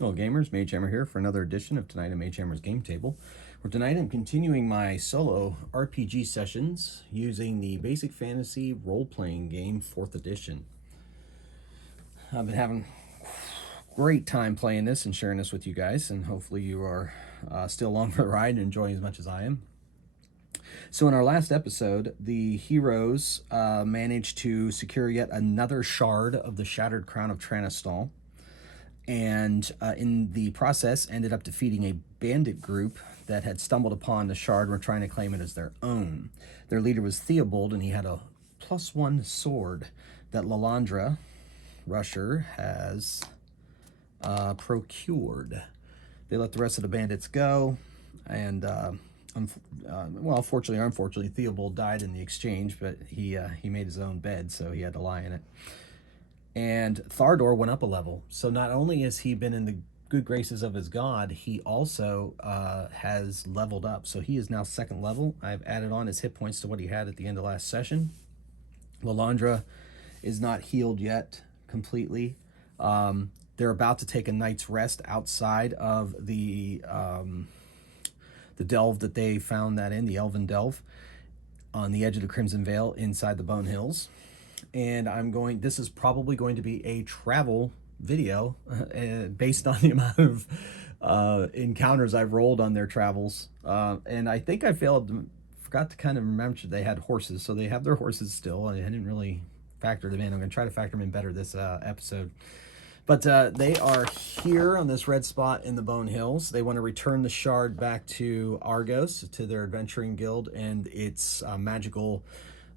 Hello gamers, Mage Hammer here for another edition of Tonight at Mage Hammer's Game Table, where tonight I'm continuing my solo RPG sessions using the Basic Fantasy role-playing game 4th edition. I've been having a great time playing this and sharing this with you guys, and hopefully you are still along for the ride and enjoying as much as I am. So in our last episode, the heroes managed to secure yet another shard of the Shattered Crown of Tranistal, and in the process ended up defeating a bandit group that had stumbled upon the shard and were trying to claim it as their own. Their leader was Theobald, and he had a +1 sword that Lalandra, Rusher, has procured. They let the rest of the bandits go, and well, fortunately or unfortunately, Theobald died in the exchange, but he made his own bed, so he had to lie in it. And Thardor went up a level. So not only has he been in the good graces of his god, he also has leveled up. So he is now 2nd level. I've added on his hit points to what he had at the end of last session. Lalandra is not healed yet completely. They're about to take a night's rest outside of the delve that they found that in, the Elven Delve, on the edge of the Crimson Vale inside the Bone Hills. And this is probably going to be a travel video based on the amount of encounters I've rolled on their travels. And I think I forgot to kind of remember they had horses. So they have their horses still. I didn't really factor them in. I'm going to try to factor them in better this episode. But they are here on this red spot in the Bone Hills. They want to return the shard back to Argos, to their adventuring guild, and its magical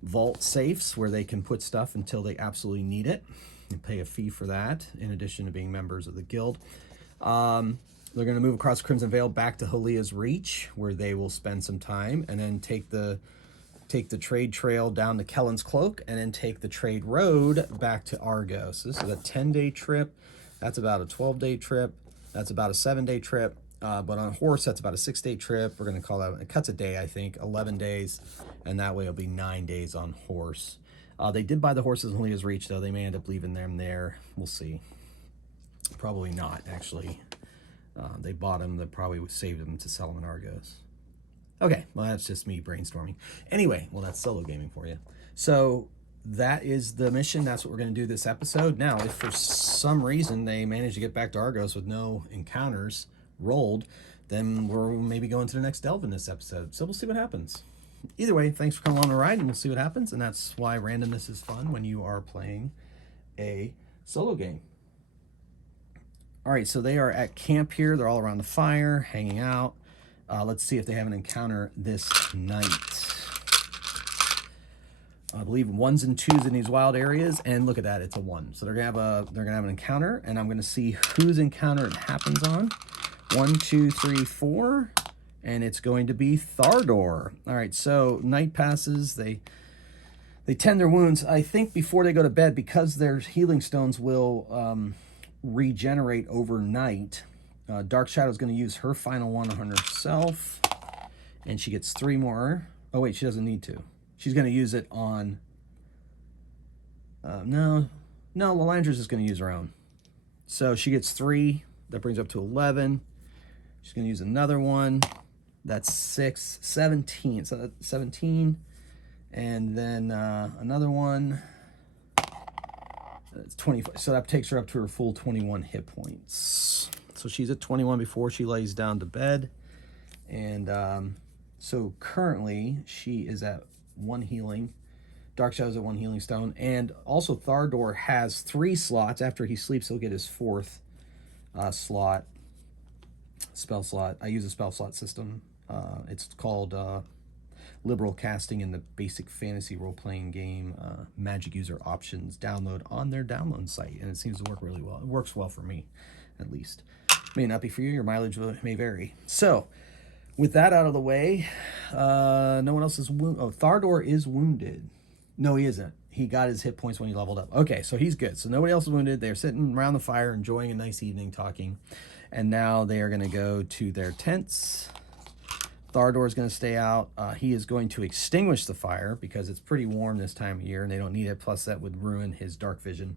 vault safes where they can put stuff until they absolutely need it and pay a fee for that, in addition to being members of the guild. They're going to move across Crimson Vale back to Halia's Reach, where they will spend some time, and then take the trade trail down to Kellen's Cloak, and then take the trade road back to Argos. This is a 10-day trip. That's about a 12-day trip. That's about a 7-day trip. But on a horse, that's about a 6-day trip. We're going to call that, it cuts a day, I think, 11 days. And that way it'll be 9 days on horse. They did buy the horses in Halia's Reach, though. They may end up leaving them there. We'll see. Probably not, actually. They bought them. They probably saved them to sell them in Argos. Okay, well, that's just me brainstorming. Anyway, well, that's solo gaming for you. So that is the mission. That's what we're going to do this episode. Now, if for some reason they manage to get back to Argos with no encounters rolled, then we're maybe going to the next delve in this episode. So we'll see what happens. Either way, thanks for coming along the ride, and we'll see what happens. And that's why randomness is fun when you are playing a solo game. All right, so they are at camp here. They're all around the fire, hanging out. Let's see if they have an encounter this night. I believe 1s and 2s in these wild areas, and look at that, it's a 1. So they're gonna have an encounter, and I'm gonna see whose encounter it happens on. 1, 2, 3, 4, and it's going to be Thardor. All right, so night passes. They tend their wounds, I think, before they go to bed, because their healing stones will regenerate overnight. Dark Shadow's going to use her final one on herself, and she gets 3 more. Oh wait, she doesn't need to. She's going to use it on. No, Lalandra's just going to use her own. So she gets 3. That brings up to 11. She's going to use another one. That's 6, 17. So that's 17. And then another one. That's 25. So that takes her up to her full 21 hit points. So she's at 21 before she lays down to bed. And so currently she is at 1 healing. Dark Shadow's at 1 healing stone. And also Thardor has 3 slots. After he sleeps, he'll get his 4th slot. Spell slot. I use a spell slot system. It's called Liberal Casting in the Basic Fantasy role-playing game Magic User Options download on their download site, and it seems to work really well. It works well for me, at least. May not be for you. Your mileage may vary. So, with that out of the way, no one else is wounded. Oh, Thardor is wounded. No, he isn't. He got his hit points when he leveled up. Okay, so he's good. So nobody else is wounded. They're sitting around the fire, enjoying a nice evening, talking. And now they are going to go to their tents. Thardor is going to stay out. He is going to extinguish the fire because it's pretty warm this time of year and they don't need it. Plus, that would ruin his dark vision.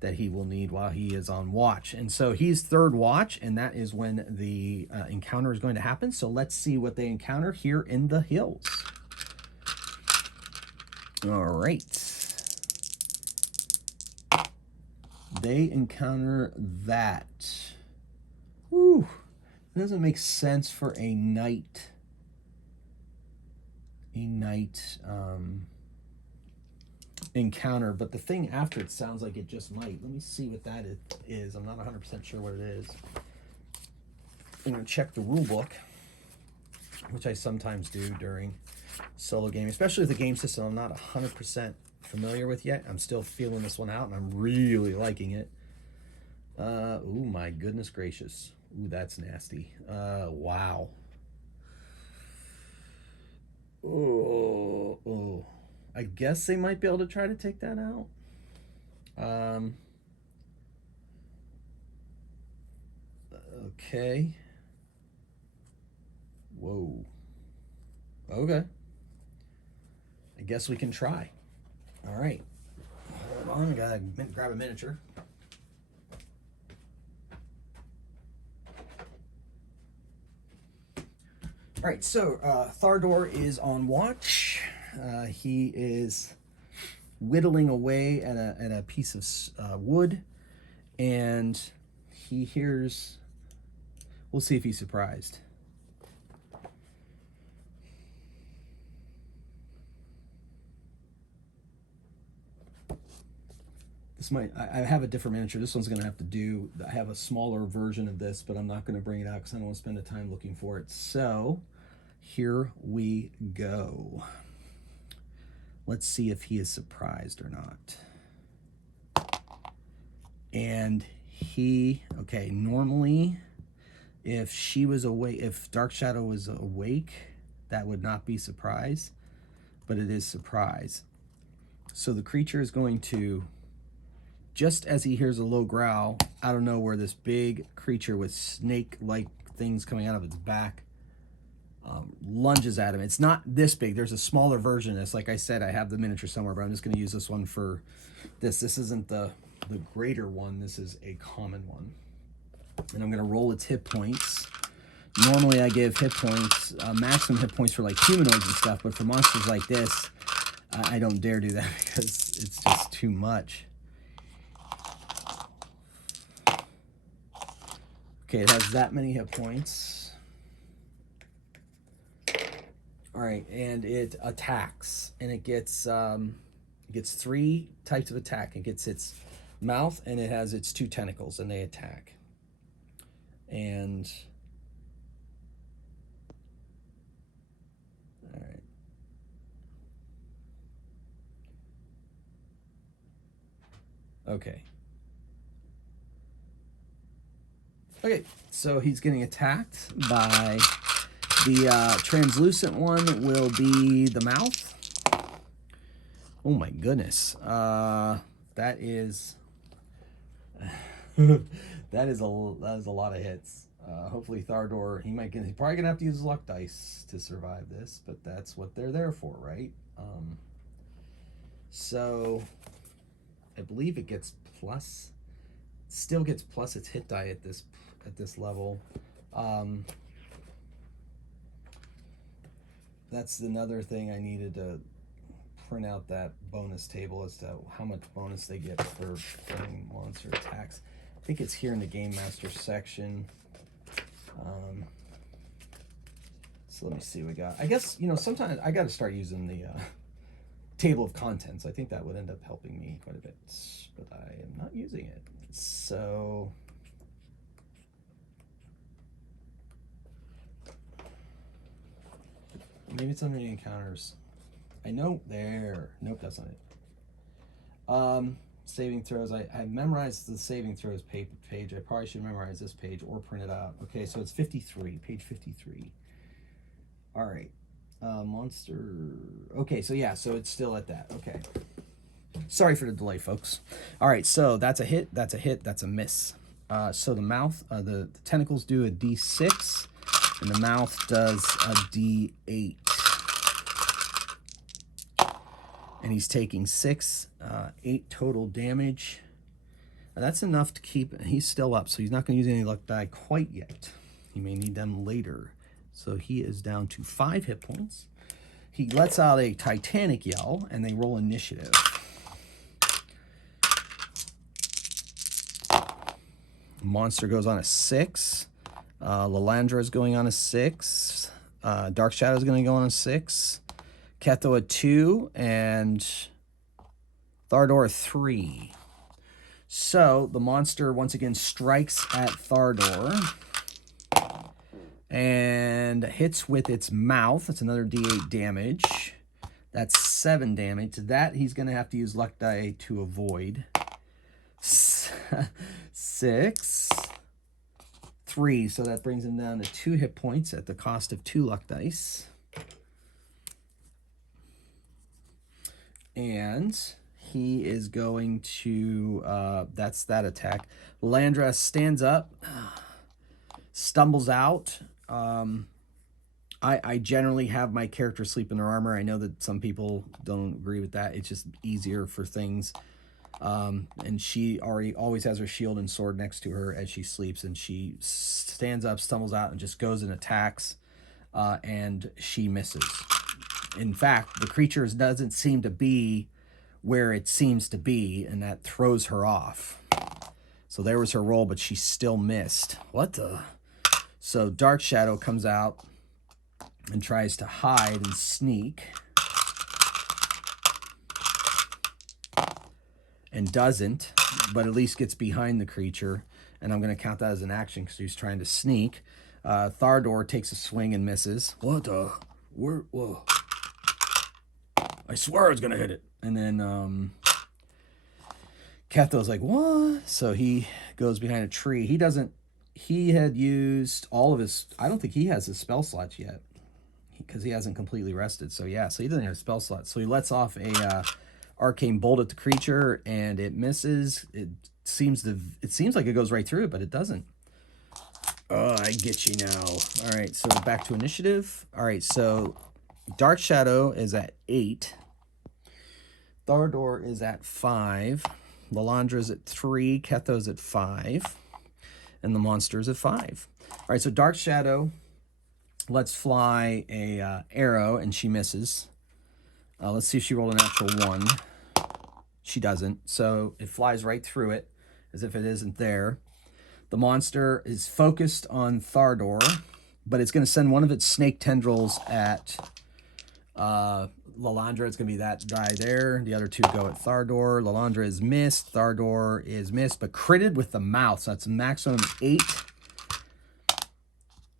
that he will need while he is on watch. And so he's third watch, and that is when the encounter is going to happen. So let's see what they encounter here in the hills. All right. They encounter that. Whew. It doesn't make sense for a night. Encounter, but the thing after it sounds like it just might. Let me see what that is. I'm not 100% sure what it is. I'm going to check the rule book, which I sometimes do during solo gaming, especially with the game system I'm not 100% familiar with yet. I'm still feeling this one out, and I'm really liking it. Ooh, my goodness gracious. Ooh, that's nasty. Wow. Oh. I guess they might be able to try to take that out. Okay. Whoa. Okay. I guess we can try. All right. Hold on. I gotta grab a miniature. All right. So Thardor is on watch. He is whittling away at a piece of wood, and he hears. We'll see if he's surprised. This might. I have a different miniature. This one's going to have to do. I have a smaller version of this, but I'm not going to bring it out because I don't want to spend the time looking for it. So here we go. Let's see if he is surprised or not. And okay, normally if she was awake, if Dark Shadow was awake, that would not be surprise, but it is surprise. So the creature is going to, just as he hears a low growl, out of nowhere, this big creature with snake-like things coming out of its back lunges at him. It's not this big. There's a smaller version of this. Like I said, I have the miniature somewhere, but I'm just going to use this one for this. This isn't the greater one. This is a common one. And I'm going to roll its hit points. Normally I give hit points, maximum hit points for like humanoids and stuff, but for monsters like this, I don't dare do that because it's just too much. Okay, it has that many hit points. All right, and it attacks, and it gets 3 types of attack. It gets its mouth, and it has its 2 tentacles, and they attack. And all right. Okay, so he's getting attacked by the translucent one will be the mouth. Oh my goodness. That is that is a lot of hits. Hopefully Thardor, he's probably gonna have to use luck dice to survive this, but that's what they're there for, right? So I believe it gets plus, still gets plus its hit die at this level. That's another thing I needed to print out, that bonus table as to how much bonus they get for playing monster attacks. I think it's here in the Game Master section. So let me see what we got. I guess, sometimes I got to start using the table of contents. I think that would end up helping me quite a bit, but I am not using it. So maybe it's under the encounters. I know there. Nope, that's not it. Saving throws. I memorized the saving throws page. I probably should memorize this page or print it out. Okay, so it's 53, page 53. All right. Monster. Okay, so yeah, so it's still at that. Okay. Sorry for the delay, folks. All right, so that's a hit, that's a hit, that's a miss. So the mouth, the tentacles do a D6, and the mouth does a D8. And he's taking 8 total damage. That's enough to keep, he's still up, so he's not going to use any luck die quite yet. He may need them later. So he is down to 5 hit points. He lets out a Titanic yell, and they roll initiative. Monster goes on a 6. Lalandra is going on a 6. Dark Shadow is going to go on a 6. Ketho a 2, and Thardor a 3. So the monster once again strikes at Thardor and hits with its mouth. That's another D8 damage. That's 7 damage. To that, he's going to have to use luck die to avoid. 6, 3. So that brings him down to 2 hit points at the cost of 2 luck dice. And he is going to, that's that attack. Landra stands up, stumbles out. I generally have my character sleep in their armor. I know that some people don't agree with that. It's just easier for things. And she always has her shield and sword next to her as she sleeps, and she stands up, stumbles out, and just goes and attacks, and she misses. In fact, the creature doesn't seem to be where it seems to be, and that throws her off. So there was her roll, but she still missed. What the? So Dark Shadow comes out and tries to hide and sneak. And doesn't, but at least gets behind the creature. And I'm going to count that as an action because he's trying to sneak. Thardor takes a swing and misses. What the? Whoa. I swear I was going to hit it. And then Ketho's like, what? So he goes behind a tree. He had used all of his, I don't think he has his spell slots yet because he hasn't completely rested. So yeah, so he doesn't have spell slots. So he lets off a arcane bolt at the creature, and it misses. It seems like it goes right through it, but it doesn't. Oh, I get you now. All right, so back to initiative. All right, so Dark Shadow is at 8. Thardor is at 5. Lalandra is at 3. Ketho's at 5. And the monster is at 5. All right, so Dark Shadow lets fly a arrow, and she misses. Let's see if she rolled a natural 1. She doesn't. So it flies right through it as if it isn't there. The monster is focused on Thardor, but it's going to send one of its snake tendrils at Lalandra. It's going to be that guy there. The other 2 go at Thardor. Lalandra is missed. Thardor is missed, but critted with the mouth. So that's a maximum 8.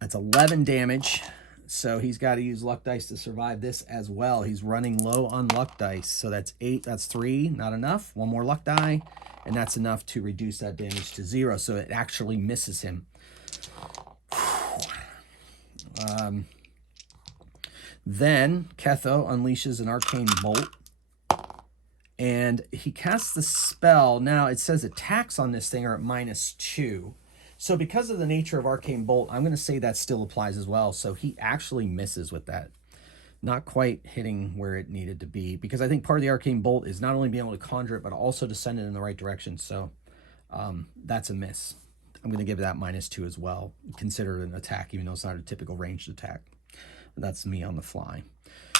That's 11 damage. So he's got to use luck dice to survive this as well. He's running low on luck dice. So that's 8. That's 3. Not enough. 1 more luck die. And that's enough to reduce that damage to 0. So it actually misses him. Then Ketho unleashes an arcane bolt. And he casts the spell. Now it says attacks on this thing are at -2. So because of the nature of Arcane Bolt, I'm going to say that still applies as well. So he actually misses with that. Not quite hitting where it needed to be. Because I think part of the Arcane Bolt is not only being able to conjure it, but also to send it in the right direction. So that's a miss. I'm going to give that -2 as well. Consider it an attack, even though it's not a typical ranged attack. But that's me on the fly.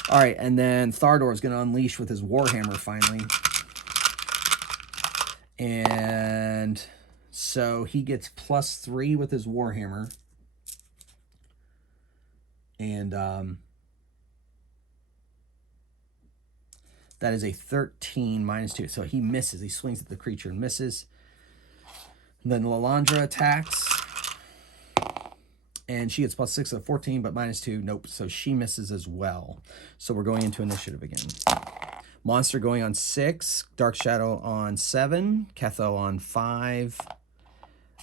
All right, and then Thardor is going to unleash with his Warhammer finally. And so he gets +3 with his Warhammer. And that is a 13 -2. So he misses. He swings at the creature and misses. And then Lalandra attacks. And she gets +6 at 14, but -2. Nope. So she misses as well. So we're going into initiative again. Monster going on 6. Dark Shadow on 7. Ketho on 5.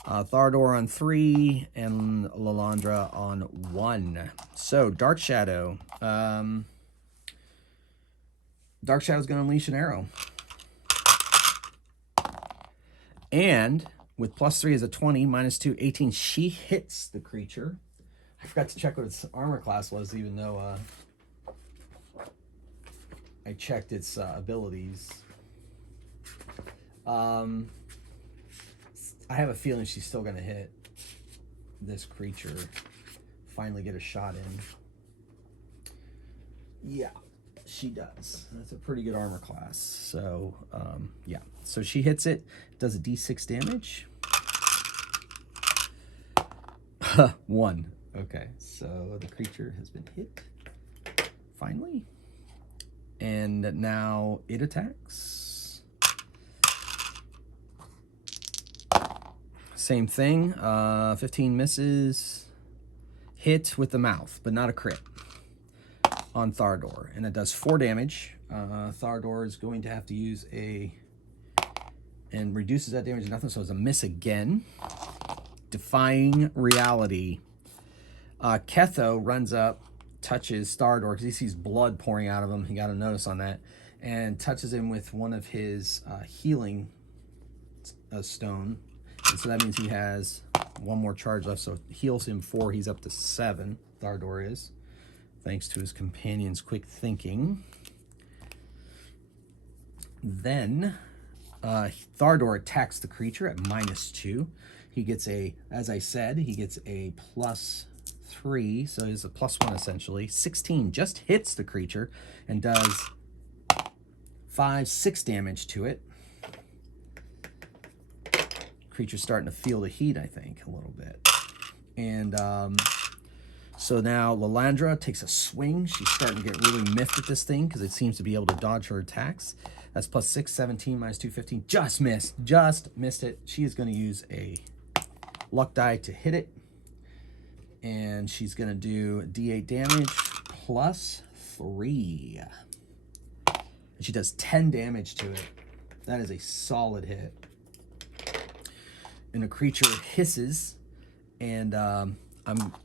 Thardor on 3. And Lalandra on 1. So Dark Shadow. Dark Shadow's going to unleash an arrow. And with +3 is a 20, -2, 18. She hits the creature. I forgot to check what its armor class was, even though I checked its abilities. I have a feeling she's still going to hit this creature. Finally get a shot in. Yeah, she does. That's a pretty good armor class. So, yeah. So she hits it, does a d6 damage. 1. Okay, so the creature has been hit. Finally. And now it attacks. Same thing. 15 misses. Hit with the mouth, but not a crit on Thardor. And it does 4 damage. Thardor is going to have to use and reduces that damage to nothing, so it's a miss again. Defying reality. Ketho runs up, touches Thardor because he sees blood pouring out of him. He got a notice on that. And touches him with one of his healing stone. And so that means he has 1 more charge left. So heals him 4. He's up to 7. Thardor is. Thanks to his companion's quick thinking. Then Thardor attacks the creature at -2. He gets as I said, he gets a +3, so he's a +1 essentially. 16 just hits the creature and does 6 damage to it. Creature's starting to feel the heat, I think, a little bit. And so now Lalandra takes a swing. She's starting to get really miffed at this thing because it seems to be able to dodge her attacks. That's +6, 17, -2, 15. Just missed it. She is going to use a luck die to hit it. And she's going to do D8 damage +3. And she does 10 damage to it. That is a solid hit. And the creature hisses, and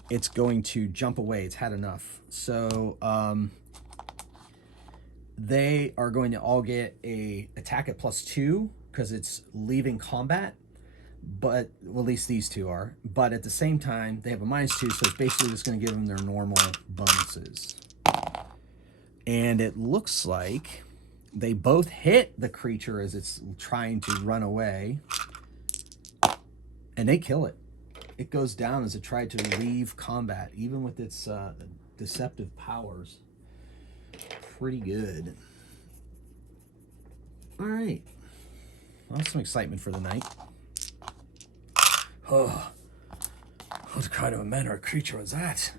it's going to jump away. It's had enough. So they are going to all get a attack at +2 because it's leaving combat. But well, at least these two are. But at the same time, they have a -2, so it's basically just going to give them their normal bonuses. And it looks like they both hit the creature as it's trying to run away. And they kill it. It goes down as it tried to leave combat, even with its deceptive powers. Pretty good. All right. Well, some excitement for the night. Oh, what kind of a man or creature was that?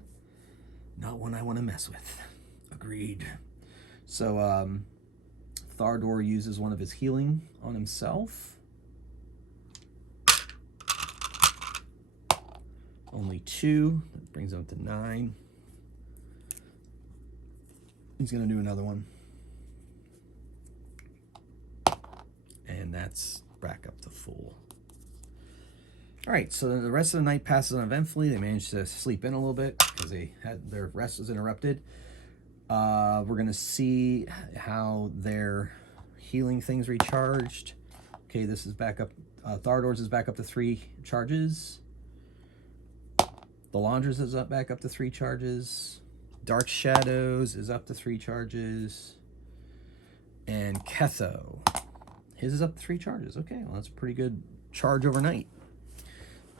Not one I want to mess with. Agreed. So, Thardor uses one of his healing on himself. Only 2. That brings him up to 9. He's going to do another one. And that's back up to full. All right, so the rest of the night passes uneventfully. They managed to sleep in a little bit because their rest was interrupted. We're going to see how their healing things recharged. Okay, this is back up. Thardor's is back up to 3 charges. The Laundra's is back up to 3 charges. Dark Shadows is up to 3 charges. And Ketho, his is up to 3 charges. Okay, well, that's a pretty good charge overnight.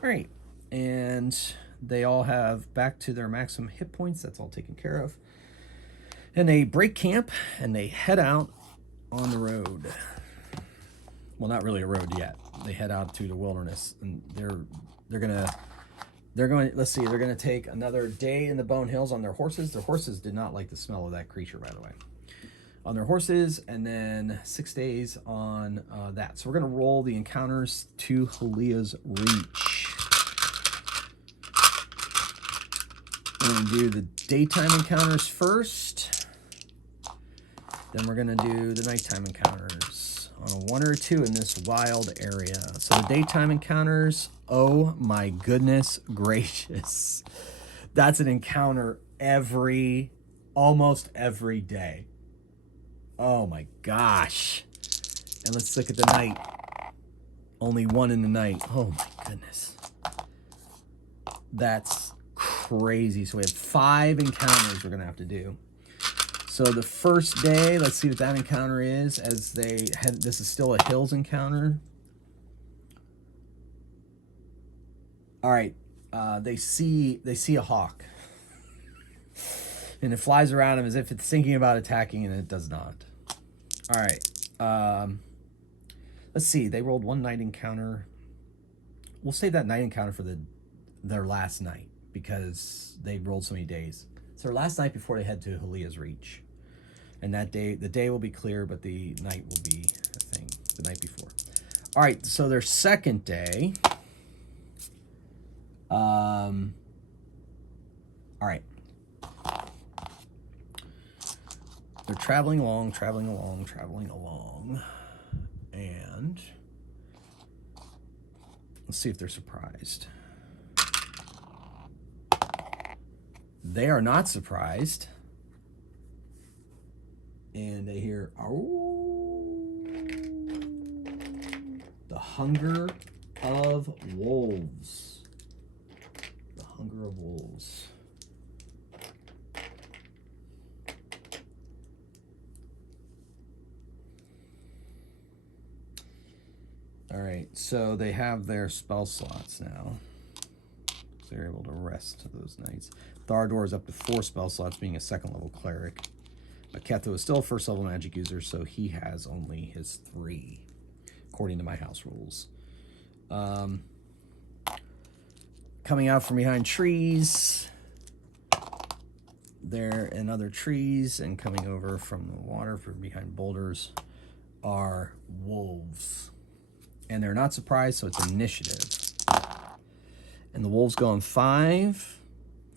All right, and they all have back to their maximum hit points. That's all taken care of. And they break camp, and they head out on the road. Well, not really a road yet. They head out to the wilderness, and they're going. Let's see. They're going to take another day in the Bone Hills on their horses. Their horses did not like the smell of that creature, by the way. On their horses, and then 6 days on that. So we're going to roll the encounters to Halia's Reach. We're going to do the daytime encounters first. Then we're going to do the nighttime encounters on a 1 or a 2 in this wild area. So the daytime encounters, oh my goodness gracious. That's an encounter almost every day. Oh my gosh. And let's look at the night. Only 1 in the night. Oh my goodness. That's crazy. So we have 5 encounters we're going to have to do. So the first day, let's see what that encounter is as they head. This is still a hills encounter. All right. They see a hawk, and it flies around him as if it's thinking about attacking, and it does not. All right. Let's see. They rolled one night encounter. We'll save that night encounter for their last night because they rolled so many days. It's their last night before they head to Halia's Reach, and that day, the day will be clear, but the night will be a thing. The night before. All right. So their second day. All right. They're traveling along, and let's see if they're surprised. They are not surprised. And they hear, oh, the hunger of wolves. The hunger of wolves. All right, so they have their spell slots now. So they're able to rest those nights. Thardor is up to 4 spell slots, being a 2nd level cleric. But Ketho is still a 1st level magic user, so he has only his 3, according to my house rules. Coming out from behind trees. There and other trees, and coming over from the water from behind boulders are wolves. And they're not surprised, so it's initiative. And the wolves go on 5.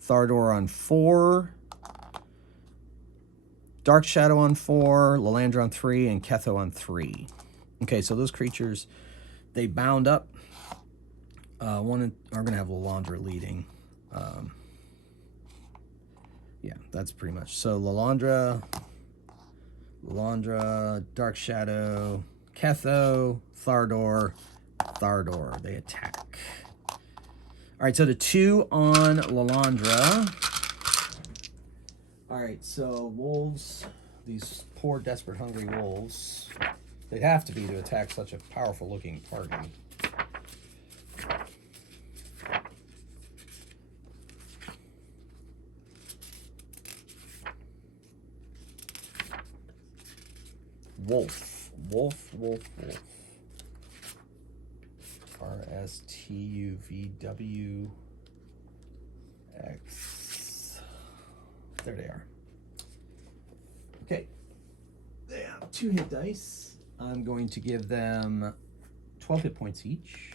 Thardor on 4. Dark Shadow on 4. Lalandra on 3. And Ketho on 3. Okay, so those creatures, they bound up. One are going to have Lalandra leading. Yeah, that's pretty much. So Lalandra, Dark Shadow, Ketho, Thardor. They attack. All right, so the 2 on Lalandra. All right, so wolves, these poor, desperate, hungry wolves, they'd have to be to attack such a powerful-looking party. Wolf. RSTUVWX. There they are. Okay. They have 2 hit dice. I'm going to give them 12 hit points each.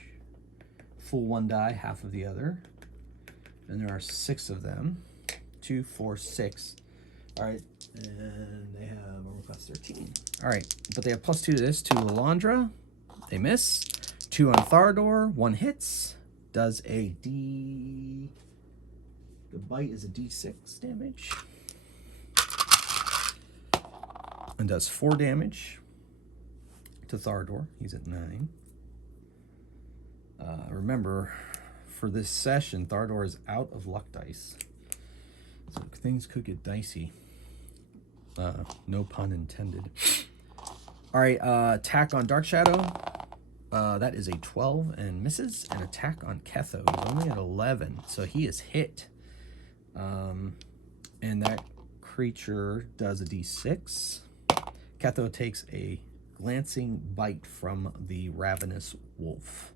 Full 1 die, half of the other. And there are 6 of them. 2, 4, 6. All right. And they have armor class 13. All right. But they have +2 to this. 2 Lalandra. They miss. 2 on Thardor. 1 hits. Does a D... The bite is a D6 damage. And does 4 damage to Thardor. He's at 9. Remember, for this session, Thardor is out of luck dice. So things could get dicey. No pun intended. All right, attack on Dark Shadow. That is a 12 and misses. And attack on Ketho is only at 11, so he is hit. And that creature does a D6. Ketho takes a glancing bite from the ravenous wolf.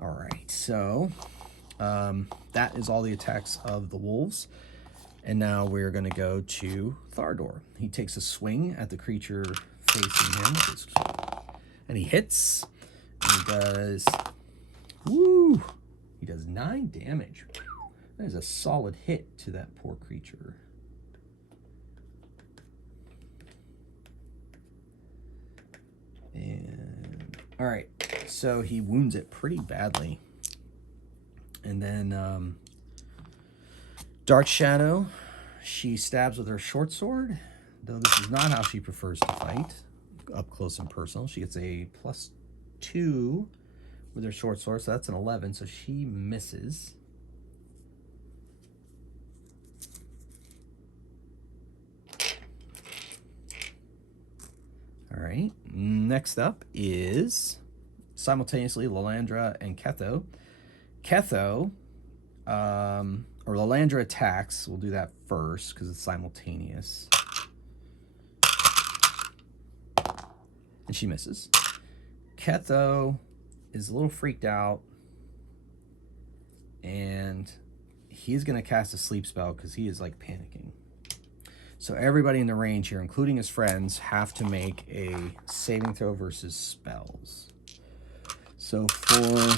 All right, so that is all the attacks of the wolves. And now we're going to go to Thardor. He takes a swing at the creature facing him. And he hits. And he does... Woo! He does 9 damage. That is a solid hit to that poor creature. And... Alright. So he wounds it pretty badly. And then... Dark Shadow, she stabs with her short sword, though this is not how she prefers to fight, up close and personal. She gets a +2 with her short sword, so that's an 11, so she misses. All right, next up is simultaneously Lalandra and Ketho. Ketho, or Lalandra attacks. We'll do that first because it's simultaneous. And she misses. Ketho is a little freaked out. And he's going to cast a sleep spell because he is like panicking. So everybody in the range here, including his friends, have to make a saving throw versus spells. So for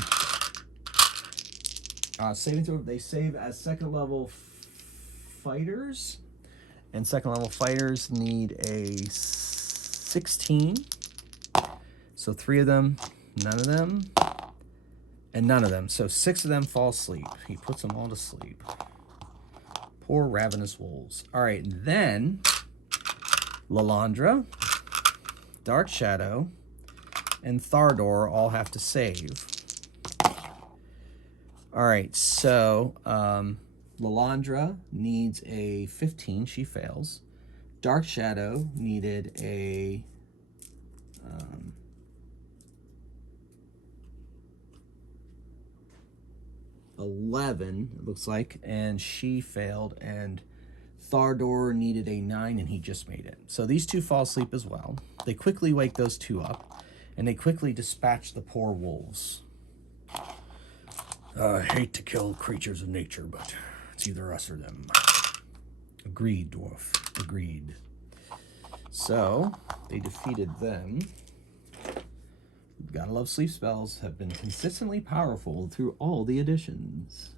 saving throw, they save as second level fighters. And second level fighters need a 16. So 3 of them, none of them, and none of them. So 6 of them fall asleep. He puts them all to sleep. Poor ravenous wolves. All right, then Lalandra, Dark Shadow, and Thardor all have to save. All right, so Lalandra needs a 15. She fails. Dark Shadow needed a 11, it looks like, and she failed. And Thardor needed a 9, and he just made it. So these 2 fall asleep as well. They quickly wake those 2 up, and they quickly dispatch the poor wolves. I hate to kill creatures of nature, but it's either us or them. Agreed, dwarf. Agreed. So they defeated them. Gotta love sleep spells have been consistently powerful through all the editions.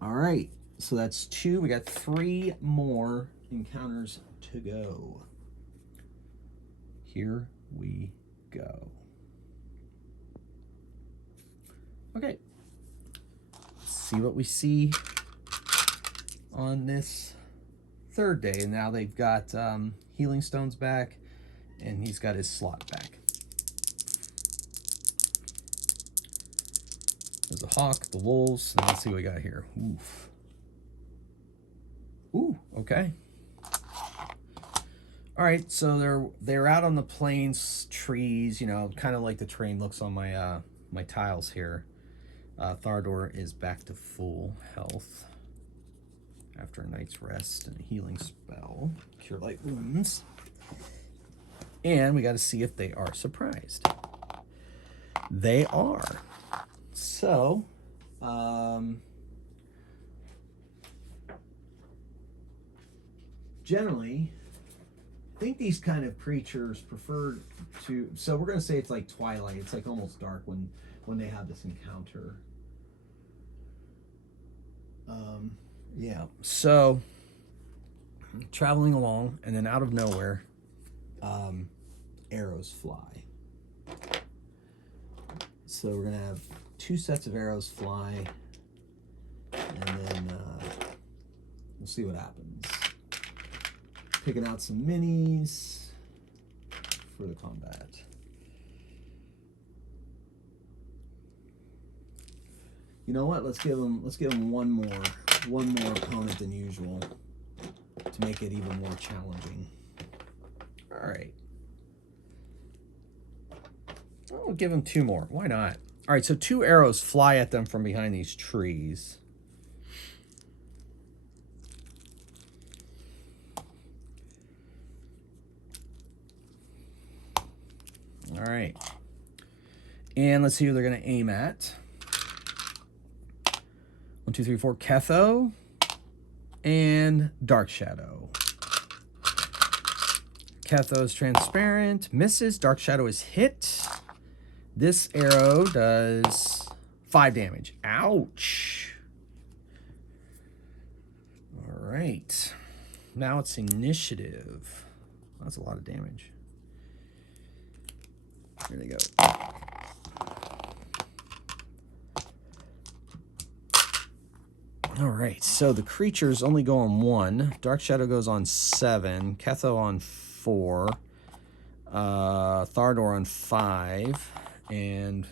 All right, so that's 2. We got 3 more encounters to go. Here we go. Okay, let's see what we see on this 3rd day. And now they've got healing stones back, and he's got his slot back. There's a hawk, the wolves, and let's see what we got here. Oof. Ooh, okay. All right, so they're out on the plains, trees, you know, kind of like the terrain looks on my my tiles here. Thardor is back to full health after a night's rest and a healing spell, cure light wounds. And we got to see if they are surprised. They are. So, generally, I think these kind of creatures prefer to, so we're going to say it's like twilight. It's like almost dark when they have this encounter. Yeah, so traveling along, and then out of nowhere, arrows fly. So we're going to have 2 sets of arrows fly, and then we'll see what happens. Picking out some minis for the combat. You know what? Let's give them one more opponent than usual to make it even more challenging. All right. We'll give them 2 more. Why not? All right, so 2 arrows fly at them from behind these trees. All right. And let's see who they're going to aim at. 1, 2, 3, 4. Ketho and Dark Shadow. Ketho is transparent. Misses. Dark Shadow is hit. This arrow does 5 damage. Ouch. All right. Now it's initiative. That's a lot of damage. Here they go. All right, so the creatures only go on 1. Dark Shadow goes on 7. Ketho on 4. Thardor on 5. And...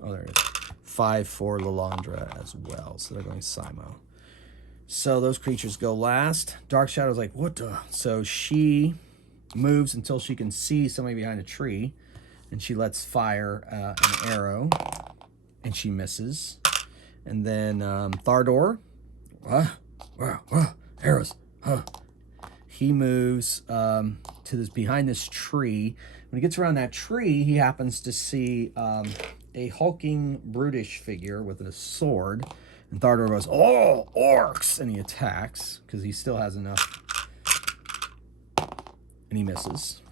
oh, there it is. 5 for Lalandra as well. So they're going Simo. So those creatures go last. Dark Shadow's like, what the? So she moves until she can see somebody behind a tree. and she lets fire an arrow, and she misses. And then Thardor, arrows. He moves to this behind this tree. When he gets around that tree, he happens to see a hulking, brutish figure with a sword. And Thardor goes, "Oh, orcs!" And he attacks because he still has enough. And he misses.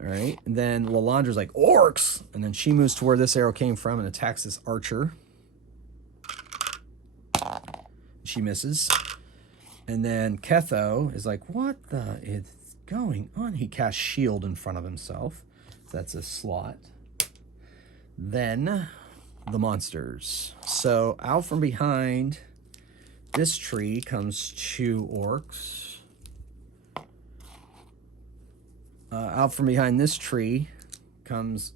All right. And then Lalandra's like, "Orcs!" And then she moves to where this arrow came from and attacks this archer. She misses. And then Ketho is like, "What the is going on?" He casts shield in front of himself. That's a slot. Then the monsters. So out from behind this tree comes 2 orcs. Out from behind this tree comes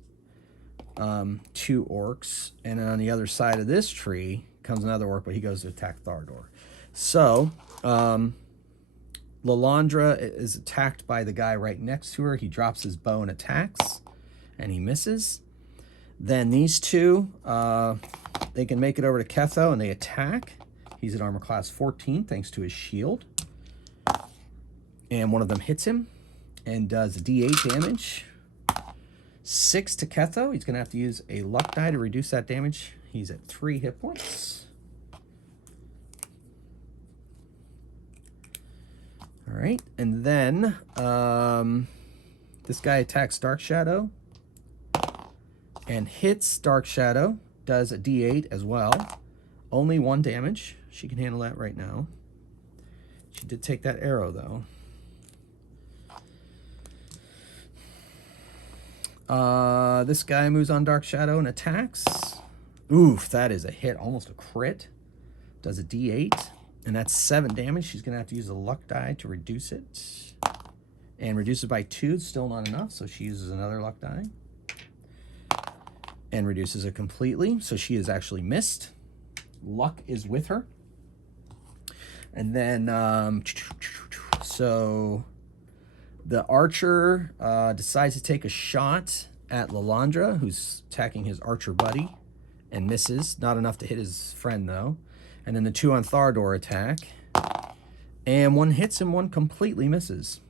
2 orcs. And on the other side of this tree comes another orc, but he goes to attack Thardor. So Lalandra is attacked by the guy right next to her. He drops his bow and attacks, and he misses. Then these 2, they can make it over to Ketho, and they attack. He's at armor class 14, thanks to his shield. And one of them hits him and does D8 damage. 6 to Ketho. He's going to have to use a luck die to reduce that damage. He's at 3 hit points. All right, and then this guy attacks Dark Shadow and hits Dark Shadow, does a D8 as well. Only 1 damage. She can handle that right now. She did take that arrow, though. This guy moves on Dark Shadow and attacks. Oof, that is a hit, almost a crit. Does a D8. And that's 7 damage. She's going to have to use a luck die to reduce it. And reduce it by 2. It's still not enough, so she uses another luck die. And reduces it completely. So she is actually missed. Luck is with her. And then, so the archer decides to take a shot at Lalandra, who's attacking his archer buddy, and misses. Not enough to hit his friend, though. And then the 2 on Thardor attack. And 1 hits and 1 completely misses.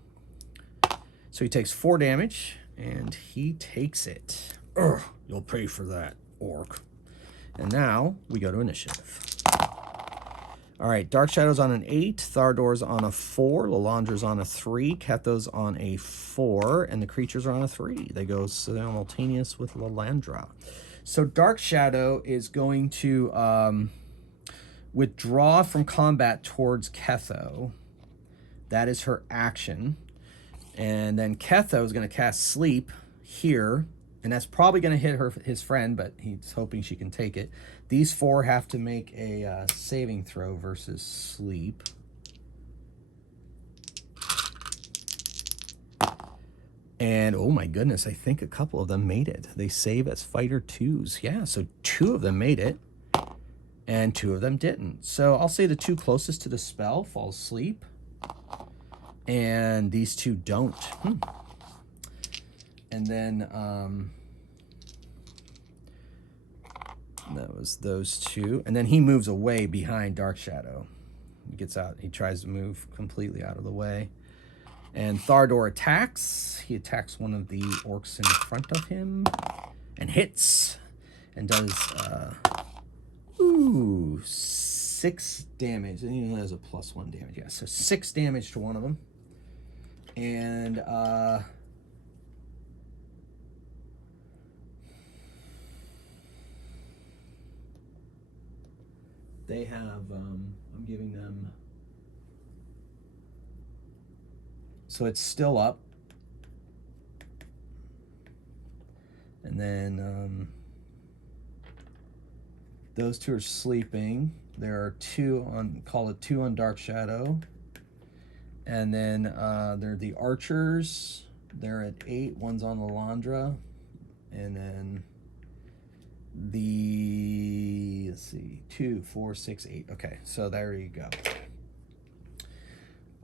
So he takes 4 damage, and he takes it. Ugh, you'll pay for that, orc. And now we go to initiative. All right, Dark Shadow's on an 8, Thardor's on a 4, Lalandra's on a 3, Ketho's on a 4, and the creatures are on a 3. They go simultaneous with Lalandra. So Dark Shadow is going to withdraw from combat towards Ketho. That is her action. And then Ketho is going to cast Sleep here, and that's probably going to hit his friend, but he's hoping she can take it. These 4 have to make a saving throw versus Sleep. And, oh my goodness, I think a couple of them made it. They save as fighter 2s. Yeah, so 2 of them made it, and 2 of them didn't. So I'll say the 2 closest to the spell fall asleep, and these 2 don't. And then that was those 2. And then he moves away behind Dark Shadow. He gets out. He tries to move completely out of the way. And Thardor attacks. He attacks one of the orcs in front of him and hits and does 6 damage. And he only has a +1 damage. Yeah, so 6 damage to one of them. And they have, I'm giving them, so it's still up. And then those 2 are sleeping. There are 2 on, call it 2 on Dark Shadow. And then they're the archers. They're at 8. One's on Lalandra. And then the, let's see, 2, 4, 6, 8. Okay, so there you go.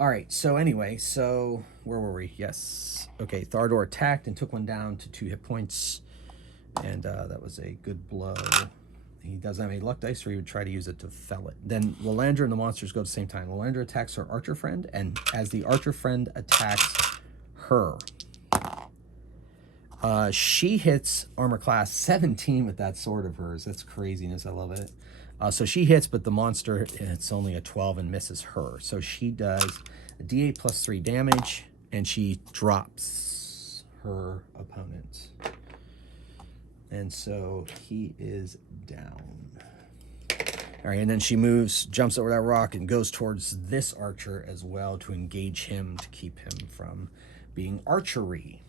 All right, so anyway, so where were we? Yes. Okay, Thardor attacked and took one down to 2 hit points. And that was a good blow. He doesn't have any luck dice, so he would try to use it to fell it. Then Lalandra and the monsters go at the same time. Lalandra attacks her archer friend, and as the archer friend attacks her, she hits armor class 17 with that sword of hers. That's craziness. I love it. So she hits, but the monster, it's only a 12 and misses her. So she does a d8 plus 3 damage, and she drops her opponent. And so he is down. All right, and then she moves, jumps over that rock, and goes towards this archer as well to engage him, to keep him from being archery.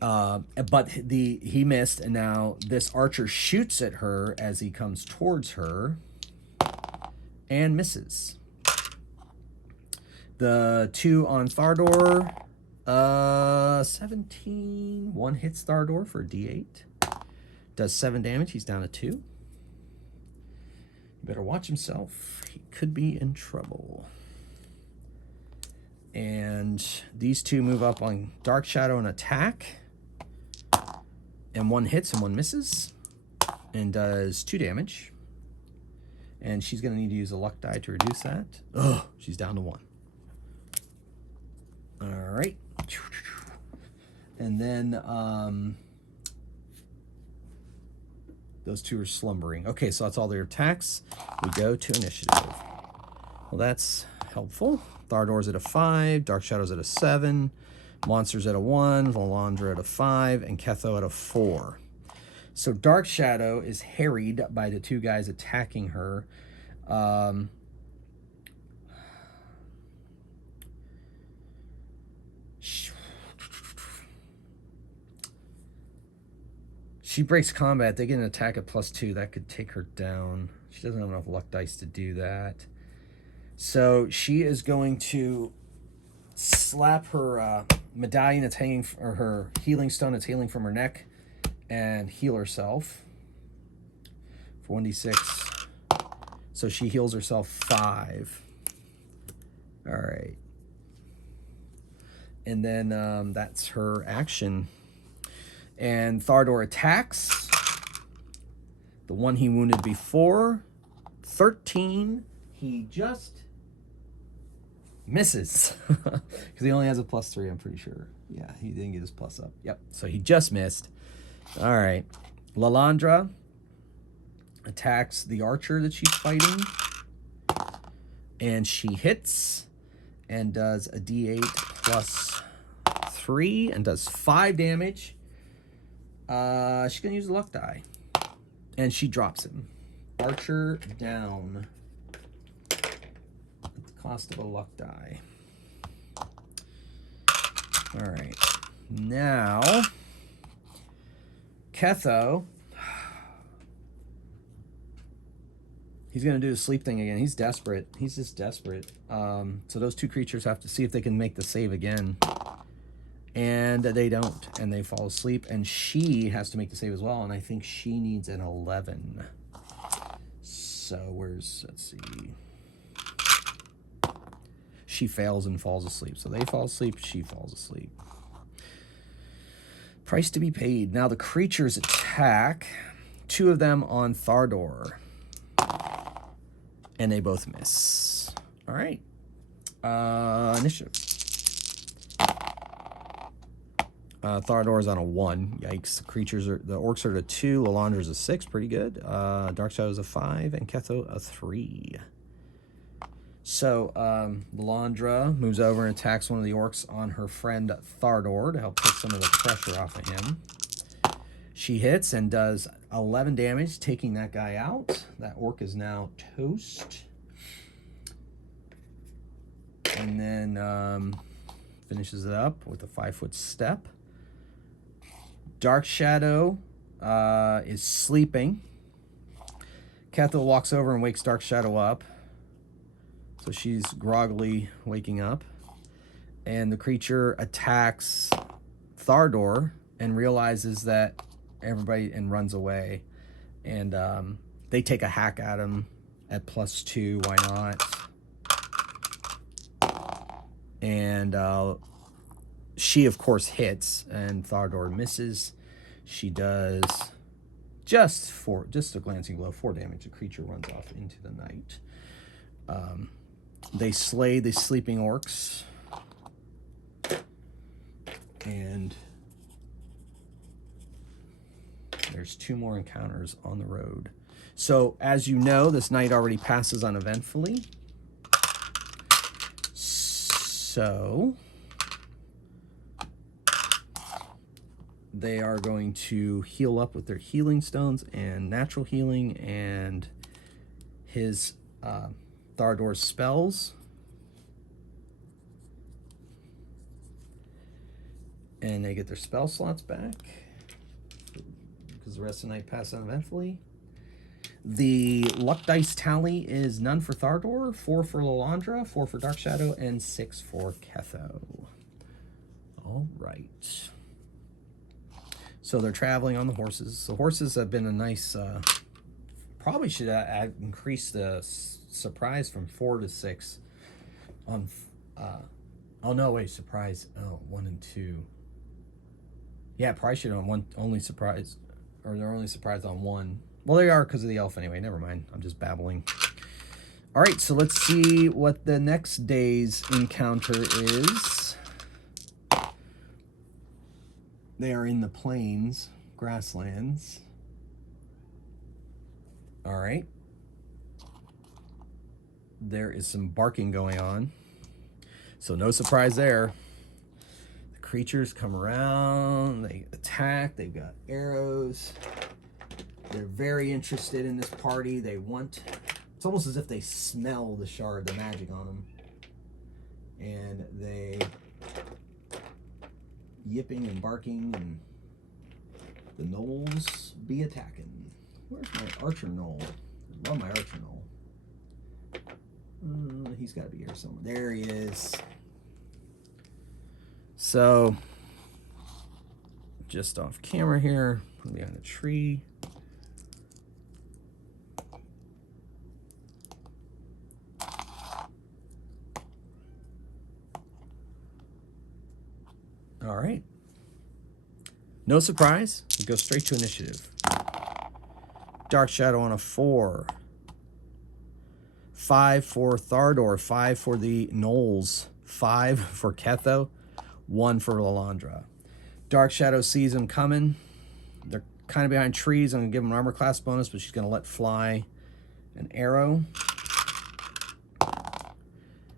But he missed, and now this archer shoots at her as he comes towards her and misses. The 2 on Thardor, 17. 1 hits Thardor for d8. Does 7 damage. He's down to 2. He better watch himself. He could be in trouble. And these 2 move up on Dark Shadow and attack. And 1 hits and 1 misses. And does 2 damage. And she's going to need to use a luck die to reduce that. Oh, she's down to 1. All right. And then those 2 are slumbering. Okay, so that's all their attacks. We go to initiative. Well, that's helpful. Thardor's at a 5. Dark Shadow's at a 7. Monsters at a 1, Lalandra at a 5, and Ketho at a 4. So Dark Shadow is harried by the 2 guys attacking her. She breaks combat. They get an attack at +2. That could take her down. She doesn't have enough luck dice to do that. So she is going to slap her medallion that's hanging, or her healing stone that's healing from her neck, and heal herself for 1d6. So she heals herself 5. All right. And then that's her action. And Thardor attacks. The one he wounded before. 13. He just misses. Because he only has a +3, I'm pretty sure. Yeah, he didn't get his plus up. Yep, so he just missed. All right. Lalandra attacks the archer that she's fighting. And she hits and does a d8 +3 and does 5 damage. She's going to use a luck die. And she drops him. Archer down. At the cost of a luck die. All right. Now, Ketho. He's going to do the sleep thing again. He's desperate. He's just desperate. So those 2 creatures have to see if they can make the save again. And they don't. And they fall asleep. And she has to make the save as well. And I think she needs an 11. So let's see. She fails and falls asleep. So they fall asleep. She falls asleep. Price to be paid. Now the creatures attack. 2 of them on Thardor. And they both miss. All right. Initiative. Thardor is on a 1. Yikes. The orcs are at a 2. Lalandra's a 6. Pretty good. Dark Shadow's a 5. And Ketho a 3. So Lalandra moves over and attacks one of the orcs on her friend Thardor to help take some of the pressure off of him. She hits and does 11 damage, taking that guy out. That orc is now toast. And then finishes it up with a 5-foot step. Dark Shadow is sleeping. Ketho walks over and wakes Dark Shadow up. So she's groggily waking up. And the creature attacks Thardor and realizes that everybody and runs away. And they take a hack at him at +2. Why not? And she, of course, hits, and Thardor misses. She does just a glancing blow, 4 damage. The creature runs off into the night. They slay the sleeping orcs. And there's 2 more encounters on the road. So, as you know, this night already passes uneventfully. So they are going to heal up with their healing stones and natural healing and his Thardor's spells. And they get their spell slots back because the rest of the night passed uneventfully. The luck dice tally is none for Thardor, 4 for Lalandra, 4 for Dark Shadow, and 6 for Ketho. All right. So they're traveling on the horses. The horses have been a nice... probably should increase the surprise from 4 to 6 on... oh, no, wait, surprise. Oh, 1 and 2. Yeah, probably should have only surprise... Or they're only surprised on 1. Well, they are because of the elf anyway. Never mind. I'm just babbling. All right, so let's see what the next day's encounter is. They are in the plains, grasslands. All right. There is some barking going on. So no surprise there. The creatures come around. They attack. They've got arrows. They're very interested in this party. They want... It's almost as if they smell the shard, the magic on them. And they... Yipping and barking, and the gnolls be attacking. Where's my archer gnoll? I love my archer gnoll. He's got to be here somewhere. There he is. So, just off camera here, behind a tree. All right. No surprise. We go straight to initiative. Dark Shadow on a 4. 5 for Thardor. 5 for the gnolls. 5 for Ketho. 1 for Lalandra. Dark Shadow sees them coming. They're kind of behind trees. I'm going to give them an armor class bonus, but she's going to let fly an arrow.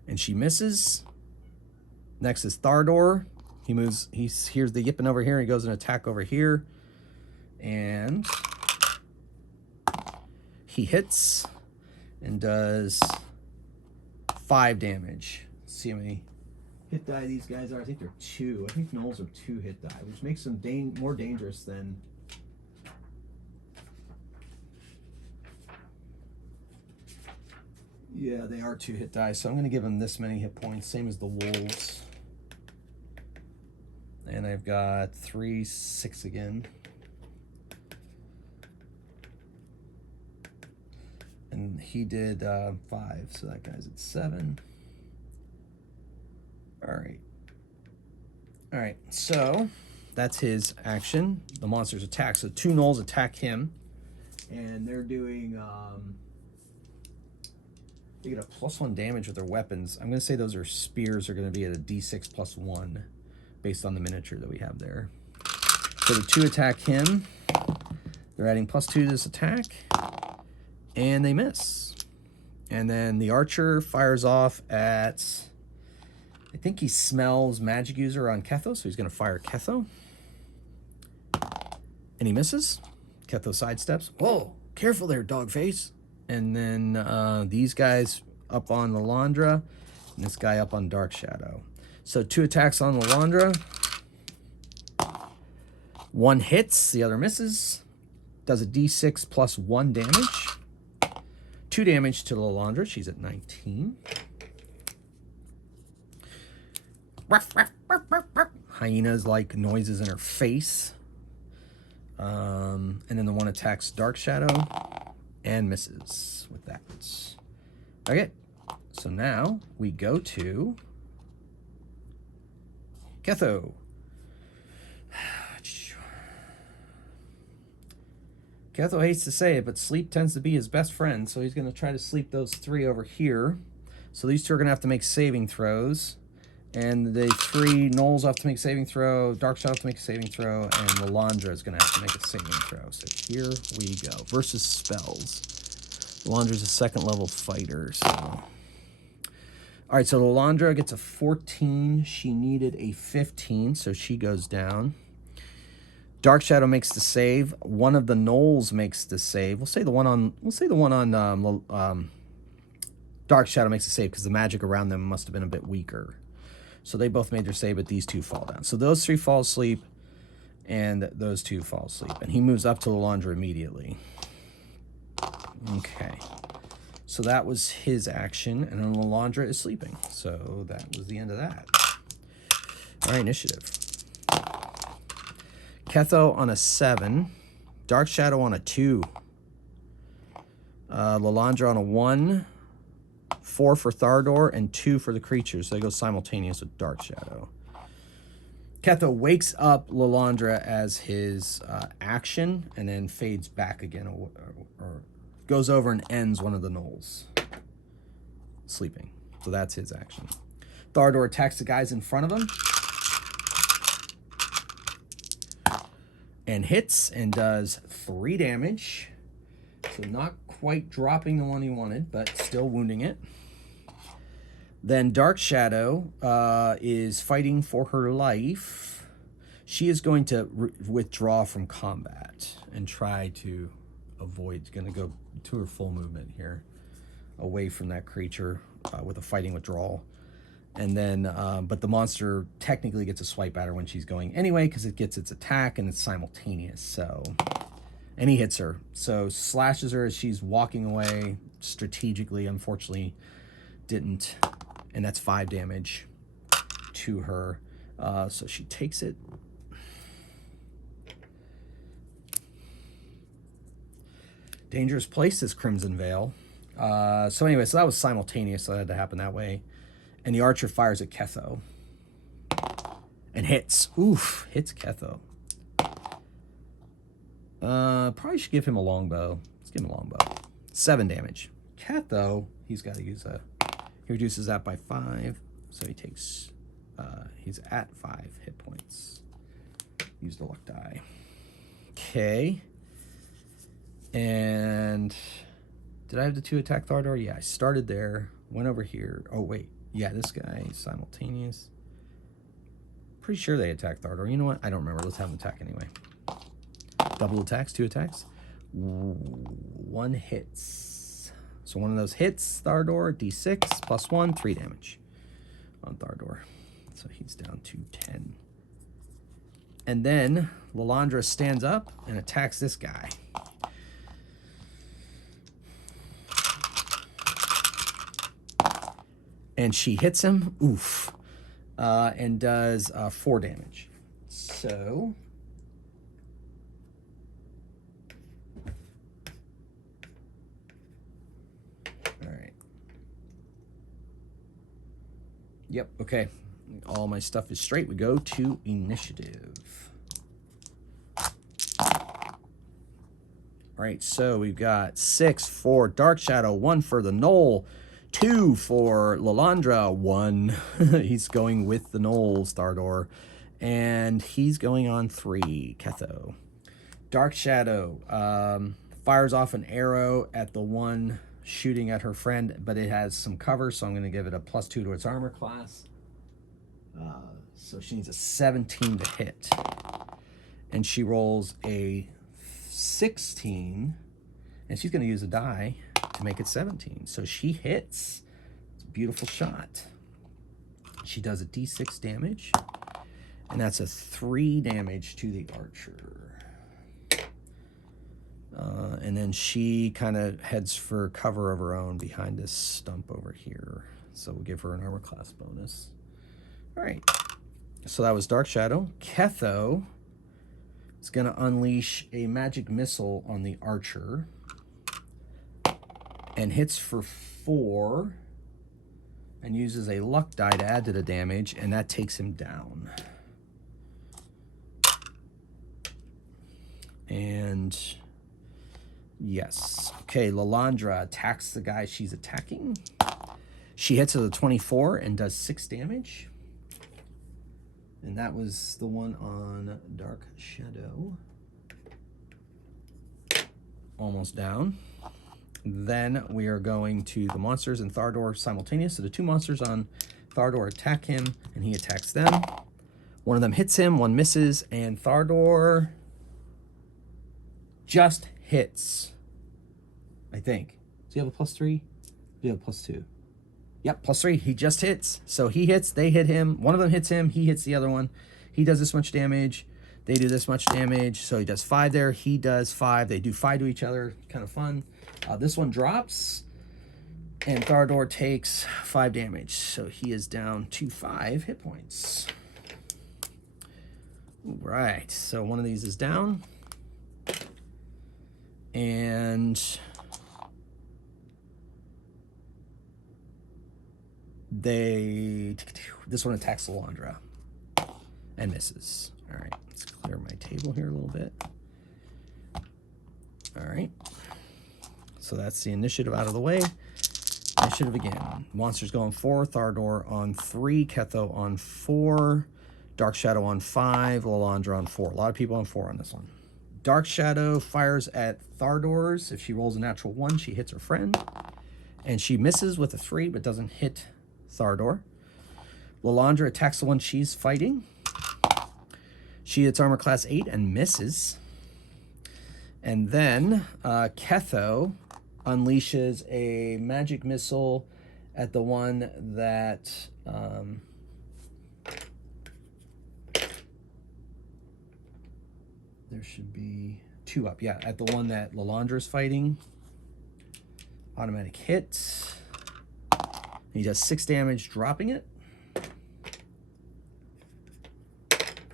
And she misses. Next is Thardor. He moves, he hears the yipping over here, and he goes and attack over here. And he hits and does 5 damage. Let's see how many hit die these guys are. I think they're 2. I think gnolls are 2 hit die, which makes them more dangerous than... Yeah, they are 2 hit die, so I'm going to give them this many hit points, same as the wolves. And I've got 3, 6 again. And he did 5, so that guy's at 7. All right. All right, so that's his action. The monster's attack. So 2 gnolls attack him. And they're doing... they get a +1 damage with their weapons. I'm going to say those are spears are going to be at a d6 +1. Based on the miniature that we have there. So the 2 attack him. They're adding +2 to this attack. And they miss. And then the archer fires off at... I think he smells magic user on Ketho, so he's going to fire Ketho. And he misses. Ketho sidesteps. Whoa, careful there, dog face. And then these guys up on Lalandra. And this guy up on Dark Shadow. So 2 attacks on Lalandra. 1 hits, the other misses. Does a d6 +1 damage. 2 damage to Lalandra. She's at 19. Ruff, ruff, ruff, ruff, ruff. Hyenas like noises in her face. And then the 1 attacks Dark Shadow and misses with that. Okay, so now we go to Ketho. Ketho hates to say it, but sleep tends to be his best friend, so he's going to try to sleep those 3 over here. So these 2 are going to have to make saving throws. And the 3 gnolls have to make a saving throw, Dark Shadow have to make a saving throw, and Lilandra is going to have to make a saving throw. So here we go. Versus spells. Lilandra's a 2nd level fighter. So. All right, so Lilandra gets a 14. She needed a 15, so she goes down. Dark Shadow makes the save. One of the gnolls makes the save. We'll say the one on Dark Shadow makes the save because the magic around them must have been a bit weaker. So they both made their save, but these 2 fall down. So those 3 fall asleep, and those 2 fall asleep. And he moves up to Lilandra immediately. Okay. So that was his action, and then Lilandra is sleeping. So that was the end of that. All right, initiative. Ketho on a 7. Dark Shadow on a 2. Lilandra on a 1. 4 for Thardor, and 2 for the creatures. So they go simultaneous with Dark Shadow. Ketho wakes up Lilandra as his action, and then fades back again, or goes over and ends one of the gnolls sleeping. So that's his action. Thardor attacks the guys in front of him. And hits and does 3 damage. So not quite dropping the one he wanted, but still wounding it. Then Dark Shadow is fighting for her life. She is going to withdraw from combat and try to avoid, going to go to her full movement here, away from that creature with a fighting withdrawal. And then, but the monster technically gets a swipe at her when she's going anyway, because it gets its attack and it's simultaneous. So, and he hits her. So slashes her as she's walking away strategically. Unfortunately, didn't. And that's 5 damage to her. So she takes it. Dangerous place, this Crimson Vale. So anyway, so that was simultaneous. So that had to happen that way. And the archer fires at Ketho. And hits. Oof, hits Ketho. Probably should give him a longbow. Let's give him a longbow. 7 damage. Ketho, he's got to use a... He reduces that by 5. So he takes... he's at 5 hit points. Use the luck die. Okay. And... Did I have the 2 attack Thardor? Yeah, I started there. Went over here. Oh, wait. Yeah, this guy, simultaneous. Pretty sure they attack Thardor. You know what? I don't remember. Let's have them attack anyway. Double attacks, 2 attacks. 1 hits. So one of those hits, Thardor, D6, plus 1, 3 damage on Thardor. So he's down to 10. And then Lilandra stands up and attacks this guy. And she hits him, oof, and does 4 damage. So, all right. Yep, okay. All my stuff is straight. We go to initiative. All right, so we've got 6 for Dark Shadow, 1 for the Gnoll, 2 for Lilandra, 1. He's going with the gnolls, Thardor. And he's going on 3, Ketho. Dark Shadow fires off an arrow at the one shooting at her friend, but it has some cover, so I'm going to give it a +2 to its armor class. So she needs a 17 to hit. And she rolls a 16, and she's going to use a die to make it 17. So she hits. It's a beautiful shot. She does a D6 damage, and that's a 3 damage to the archer. And then she kind of heads for cover of her own behind this stump over here. So we'll give her an armor class bonus. All right. So that was Dark Shadow. Ketho is going to unleash a magic missile on the archer. And hits for 4 and uses a luck die to add to the damage, and that takes him down. And yes. Okay, Lalandra attacks the guy she's attacking. She hits with a 24 and does 6 damage. And that was the one on Dark Shadow. Almost down. Then we are going to the monsters and Thardor simultaneous. So the 2 monsters on Thardor attack him, and he attacks them. One of them hits him, one misses, and Thardor just hits, I think. Does he have a +3? Do you have a +2? Yep, +3. He just hits. So he hits, they hit him. One of them hits him, he hits the other one. He does this much damage. They do this much damage. So he does 5 there. He does 5. They do 5 to each other. Kind of fun. This one drops. And Thardor takes 5 damage. So he is down to 5 hit points. All right. So one of these is down. And this one attacks Lalandra and misses. All right, let's clear my table here a little bit. All right, so that's the initiative out of the way. Initiative again. Monsters go on 4, Thardor on 3, Ketho on 4, Dark Shadow on 5, Lalandra on 4. A lot of people on 4 on this one. Dark Shadow fires at Thardor's. If she rolls a natural 1, she hits her friend. And she misses with a 3, but doesn't hit Thardor. Lalandra attacks the one she's fighting. She hits armor class 8 and misses. And then Ketho unleashes a magic missile at the one that there should be 2 up. Yeah, at the one that Lalandra's fighting. Automatic hit. He does 6 damage, dropping it.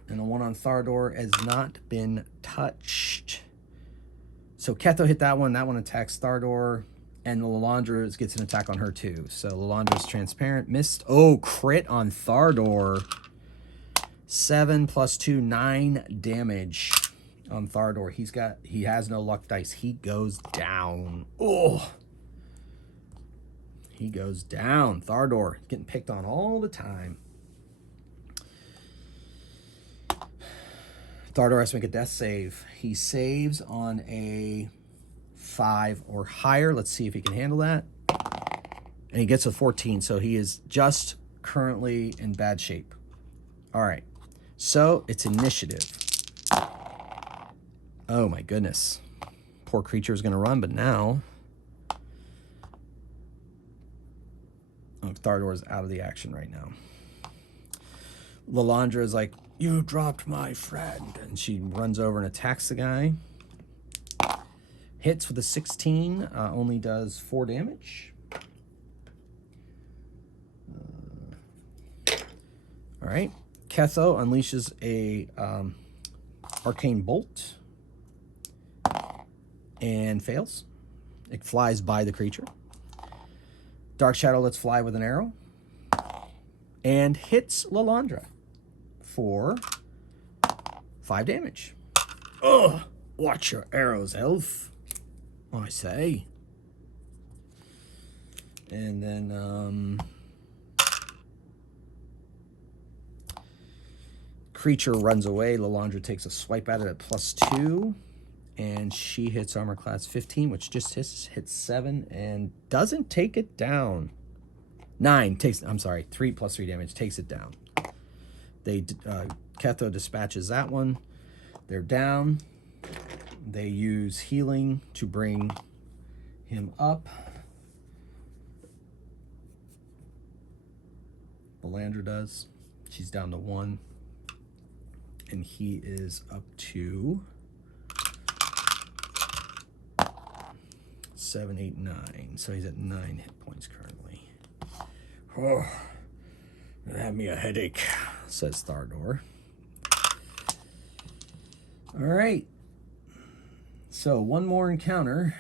And the one on Thardor has not been touched. So Ketho hit that one. That one attacks Thardor. And the Lalandra gets an attack on her too. So Lalandra's transparent. Missed. Oh, crit on Thardor. 7 + 2, 9 damage on Thardor. He has no luck dice. He goes down. Oh. He goes down. Thardor getting picked on all the time. Thardor has to make a death save. He saves on a 5 or higher. Let's see if he can handle that. And he gets a 14, so he is just currently in bad shape. All right, so it's initiative. Oh my goodness. Poor creature is going to run, but now Thardor is out of the action right now. Lalandra is like, you dropped my friend. And she runs over and attacks the guy. Hits with a 16, only does 4 damage. All right. Ketho unleashes a arcane bolt and fails. It flies by the creature. Dark Shadow lets fly with an arrow and hits Lalandra for 5 damage. Ugh! Watch your arrows, elf. I say. And then creature runs away. Lalandra takes a swipe at it at +2. And she hits armor class 15, which just hits 7 and doesn't take it down. 9 takes, I'm sorry, 3 + 3 damage takes it down. Ketho dispatches that one. They're down. They use healing to bring him up. Lalandra does. She's down to 1. And he is up to 7, 8, 9. So he's at 9 hit points currently. Oh, have me a headache, says Thardor. All right. So one more encounter.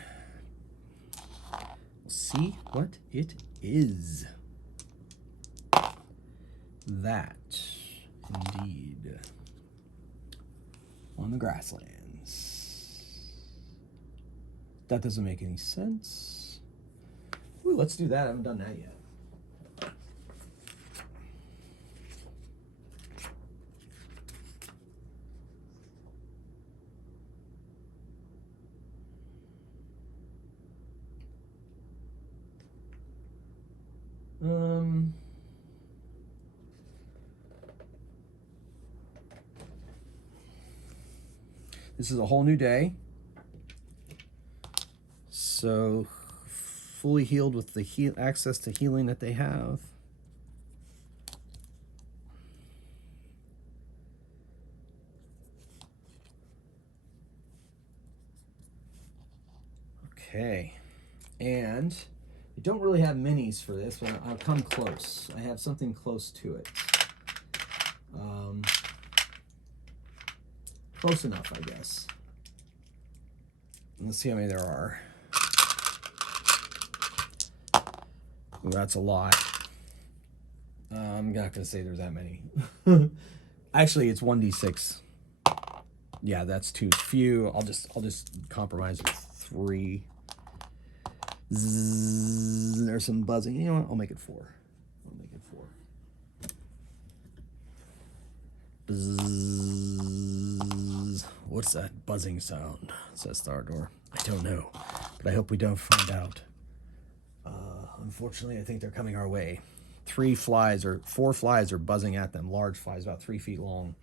We'll see what it is. That, indeed. On the grasslands. That doesn't make any sense. Ooh, let's do that. I haven't done that yet. This is a whole new day. So fully healed with the access to healing that they have. Okay. And I don't really have minis for this, but I'll come close. I have something close to it. Close enough, I guess. Let's see how many there are. Ooh, that's a lot. I'm not gonna say there's that many. Actually, it's 1d6. Yeah, that's too few. I'll just compromise with 3. Zzz, there's some buzzing. You know what? I'll make it 4. I'll make it 4. Bzzz. What's that buzzing sound? Says Thardor. I don't know, but I hope we don't find out. Unfortunately, I think they're coming our way. 4 flies are buzzing at them. Large flies, about 3 feet long.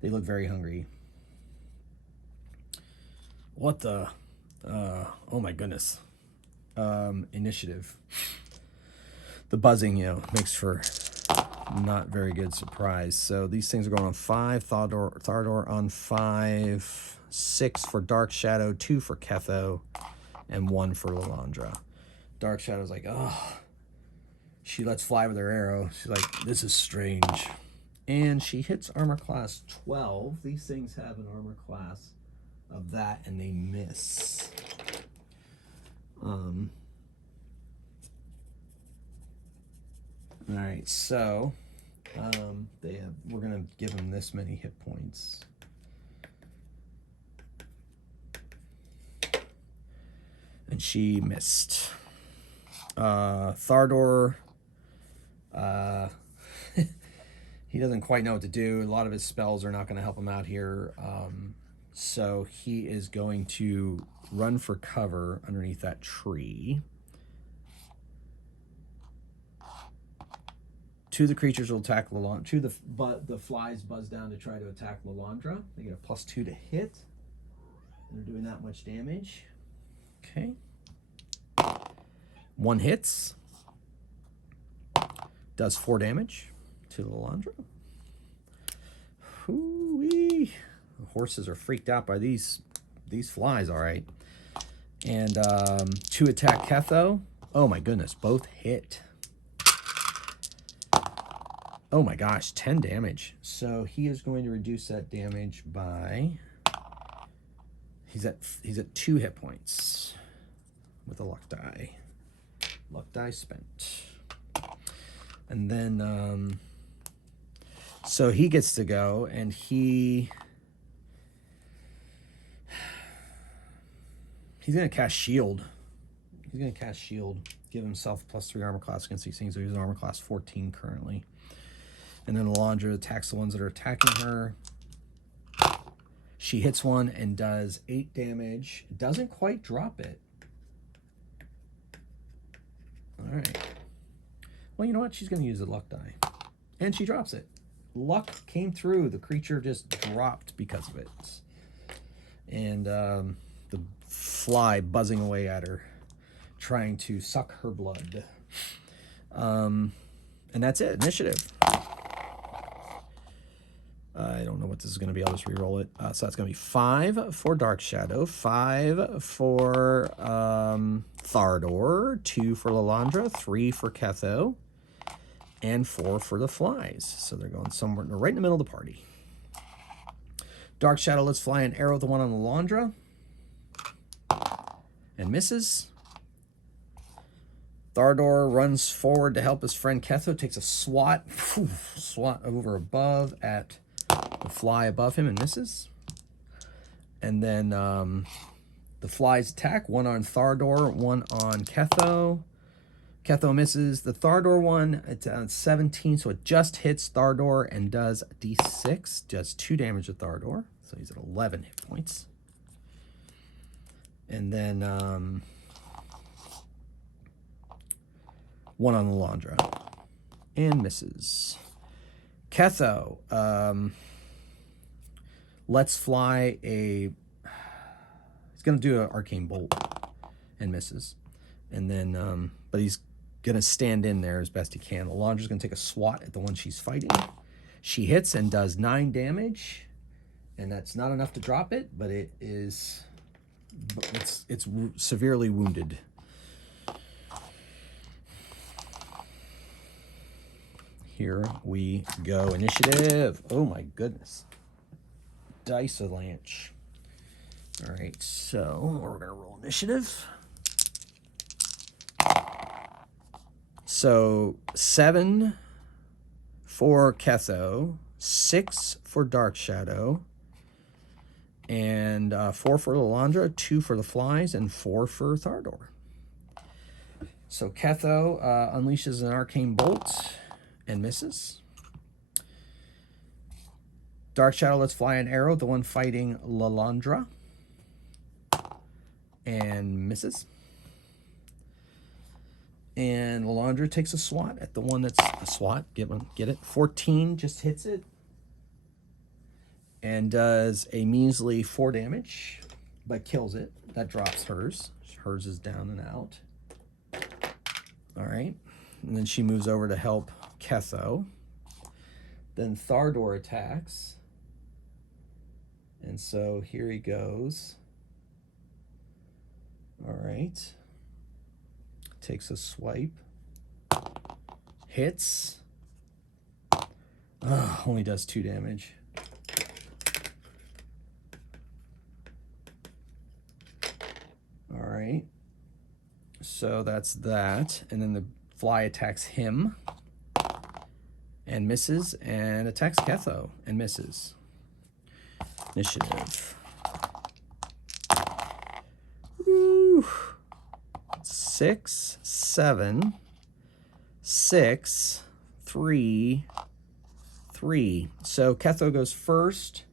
They look very hungry. What the? Oh my goodness. Initiative. The buzzing, makes for not very good surprise. So these things are going on 5. Thardor on 5. 6 for Dark Shadow, 2 for Ketho, and 1 for Lalandra. Dark Shadow's like, oh. She lets fly with her arrow. She's like, this is strange. And she hits armor class 12. These things have an armor class of that, and they miss. All right, so we're gonna give them this many hit points. And she missed. Thardor, he doesn't quite know what to do. A lot of his spells are not going to help him out here. So he is going to run for cover underneath that tree. 2 of the creatures will attack Lalandra. 2 of the flies buzz down to try to attack Lalandra. They get a +2 to hit. They're doing that much damage. Okay. 1 hits. Does 4 damage to Lalandra. Hoo-wee. The horses are freaked out by these flies, all right. And 2 attack Ketho. Oh my goodness, both hit. Oh my gosh, 10 damage. So he is going to reduce that damage by... He's at 2 hit points with a luck die. Luck die spent. And then, so he gets to go, and he's going to cast Shield. He's going to cast Shield, give himself +3 armor class against these things. So he's an armor class 14 currently. And then Lalandra attacks the ones that are attacking her. She hits one and does 8 damage. Doesn't quite drop it. All right. Well, you know what? She's going to use the luck die. And she drops it. Luck came through. The creature just dropped because of it. And the fly buzzing away at her, trying to suck her blood. And that's it. Initiative. I don't know what this is going to be. I'll just re-roll it. So that's going to be 5 for Dark Shadow, 5 for Thardor, 2 for Lalandra, 3 for Ketho, and 4 for the flies. So they're going somewhere right in the middle of the party. Dark Shadow lets fly an arrow at the one on Lalandra and misses. Thardor runs forward to help his friend Ketho, takes a swat over above at the fly above him and misses. And then the The flies attack, one on Thardor, one on Ketho. Ketho misses. The Thardor one, it's on 17, so it just hits Thardor and does D6, does 2 damage to Thardor. So he's at 11 hit points. And then one on Lalandra. And misses. Ketho lets fly a... He's going to do an Arcane Bolt and misses. And then, but he's going to stand in there as best he can. Lalandra's going to take a swat at the one she's fighting. She hits and does 9 damage. And that's not enough to drop it, but it is... It's severely wounded. Here we go. Initiative. Oh my goodness. Dice avalanche. All right, so we're gonna roll initiative. So 7 for Ketho, 6 for Dark Shadow, and 4 for Lalandra, 2 for the flies, and 4 for Thardor. So Ketho unleashes an Arcane Bolt and misses. Dark Shadow lets fly an arrow, the one fighting Lalandra, and misses. And Lalandra takes a swat at the one that's a swat. Get it? 14 just hits it. And does a measly 4 damage, but kills it. That drops hers. Hers is down and out. All right. And then she moves over to help Ketho. Then Thardor attacks. And so here he goes. All right. Takes a swipe. Hits. Only does 2 damage. All right. So that's that. And then the fly attacks him and misses, and attacks Ketho and misses. Initiative. Woo. 6, 7, 6, 3, 3. So Ketho goes first.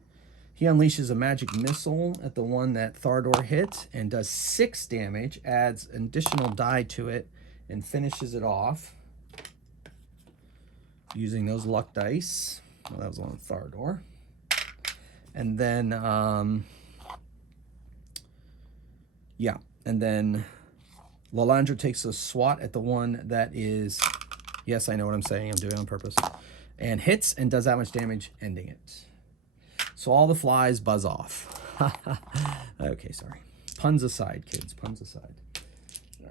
He unleashes a magic missile at the one that Thardor hit and does 6 damage, adds an additional die to it, and finishes it off using those luck dice. Well, that was on Thardor. And then, yeah, and then Lalandra takes a swat at the one that is, yes, I know what I'm saying, I'm doing it on purpose, and hits and does that much damage, ending it. So all the flies buzz off. Okay, sorry. Puns aside, kids, puns aside.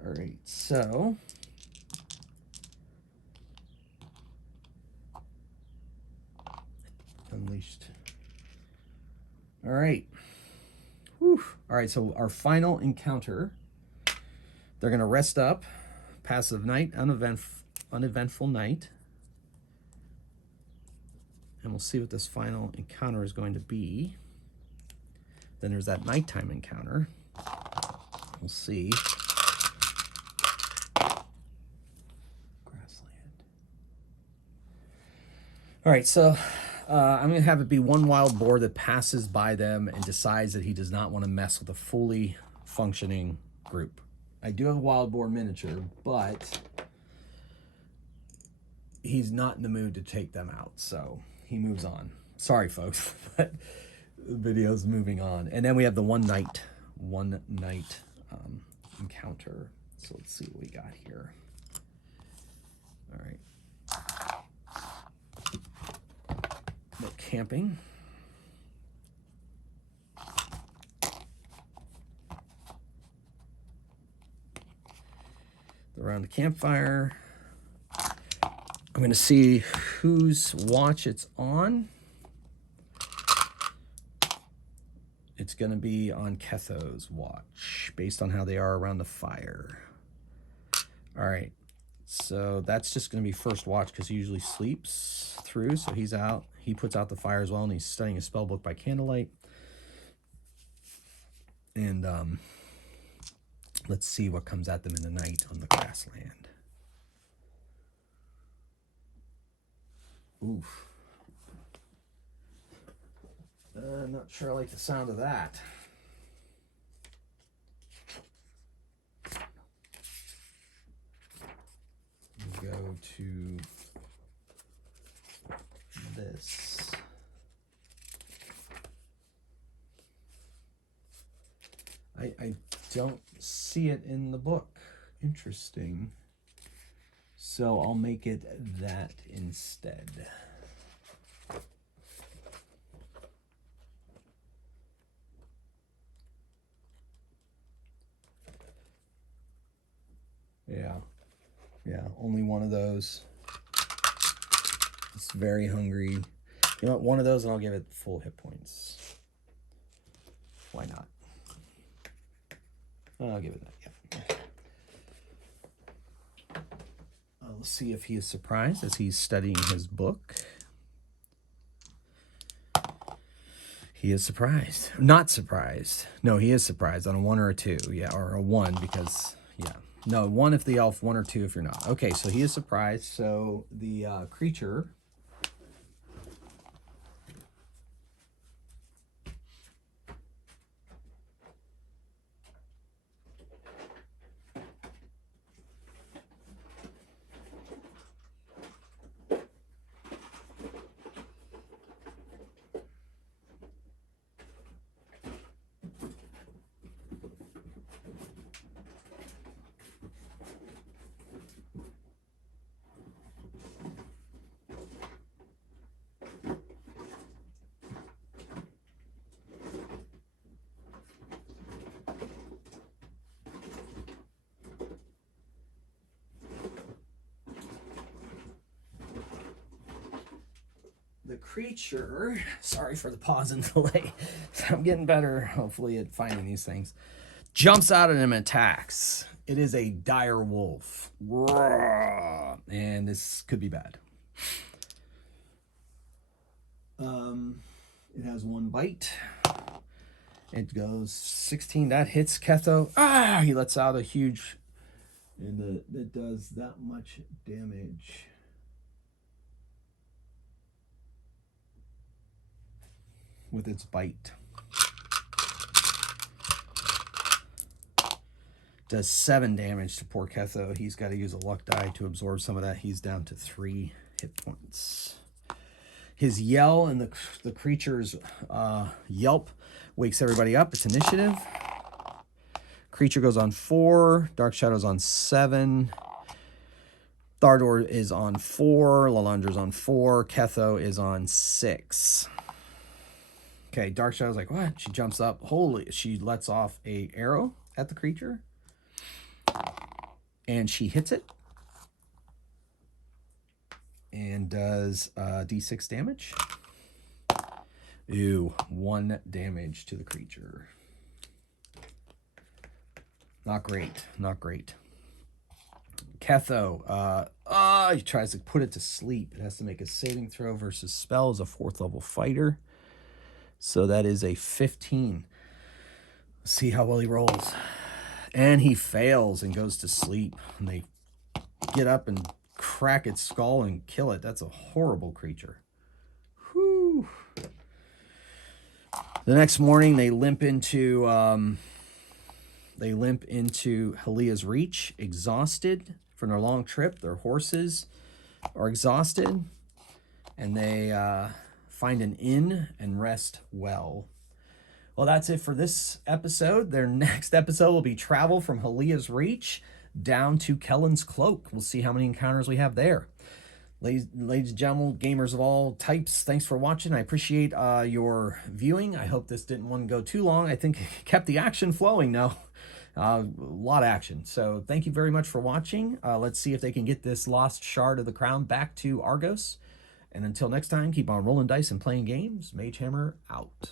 All right, so unleashed. All right. Whew. All right, so our final encounter, they're going to rest up, passive night, uneventful night. And we'll see what this final encounter is going to be. Then there's that nighttime encounter. We'll see. Grassland. All right, so I'm going to have it be one wild boar that passes by them and decides that he does not want to mess with a fully functioning group. I do have a wild boar miniature, but he's not in the mood to take them out, so he moves on. Sorry, folks, but the video's moving on. And then we have the one night encounter. So let's see what we got here. All right. No camping. Around the campfire. I'm going to see whose watch it's on. It's going to be on Ketho's watch, based on how they are around the fire. All right, so that's just going to be first watch, because he usually sleeps through, so he's out. He puts out the fire as well, and he's studying his spell book by candlelight. And Let's see what comes at them in the night on the grassland. Oof. I'm not sure I like the sound of that. We'll go to this. I don't see it in the book. Interesting. So I'll make it that instead. Yeah, only one of those. It's very hungry. You know what, one of those and I'll give it full hit points. Why not? I'll give it that, yeah. Let's see if he is surprised as he's studying his book. He is surprised. Not surprised. No, he is surprised on a 1 or a 2. Yeah, or a 1 because, yeah. No, 1 if the elf, 1 or 2 if you're not. Okay, so he is surprised. So the creature... The creature, sorry for the pause and delay, I'm getting better, hopefully, at finding these things, jumps out at him and attacks. It is a dire wolf. And this could be bad. It has 1 bite. It goes 16. That hits Ketho. He lets out a huge... And it does that much damage. With its bite. Does 7 damage to poor Ketho. He's got to use a luck die to absorb some of that. He's down to 3 hit points. His yell and the creature's yelp wakes everybody up. It's initiative. Creature goes on 4. Dark Shadow's on 7. Thardor is on 4. Lalandra's on 4. Ketho is on 6. Okay, Dark Shadow's like, what? She jumps up. Holy, she lets off a arrow at the creature. And she hits it. And does d6 damage. Ew, 1 damage to the creature. Not great, not great. Ketho, he tries to put it to sleep. It has to make a saving throw versus spell as a 4th level fighter. So that is a 15. Let's see how well he rolls. And he fails and goes to sleep. And they get up and crack its skull and kill it. That's a horrible creature. Whew. The next morning, they limp into Halia's Reach, exhausted from their long trip. Their horses are exhausted. And they... find an inn and rest well. Well, that's it for this episode. Their next episode will be travel from Halia's Reach down to Kellen's Cloak. We'll see how many encounters we have there. Ladies and gentlemen, gamers of all types, thanks for watching. I appreciate your viewing. I hope this didn't want to go too long. I think it kept the action flowing now. A lot of action. So thank you very much for watching. Let's see if they can get this lost shard of the crown back to Argos. And until next time, keep on rolling dice and playing games. Mage Hammer out.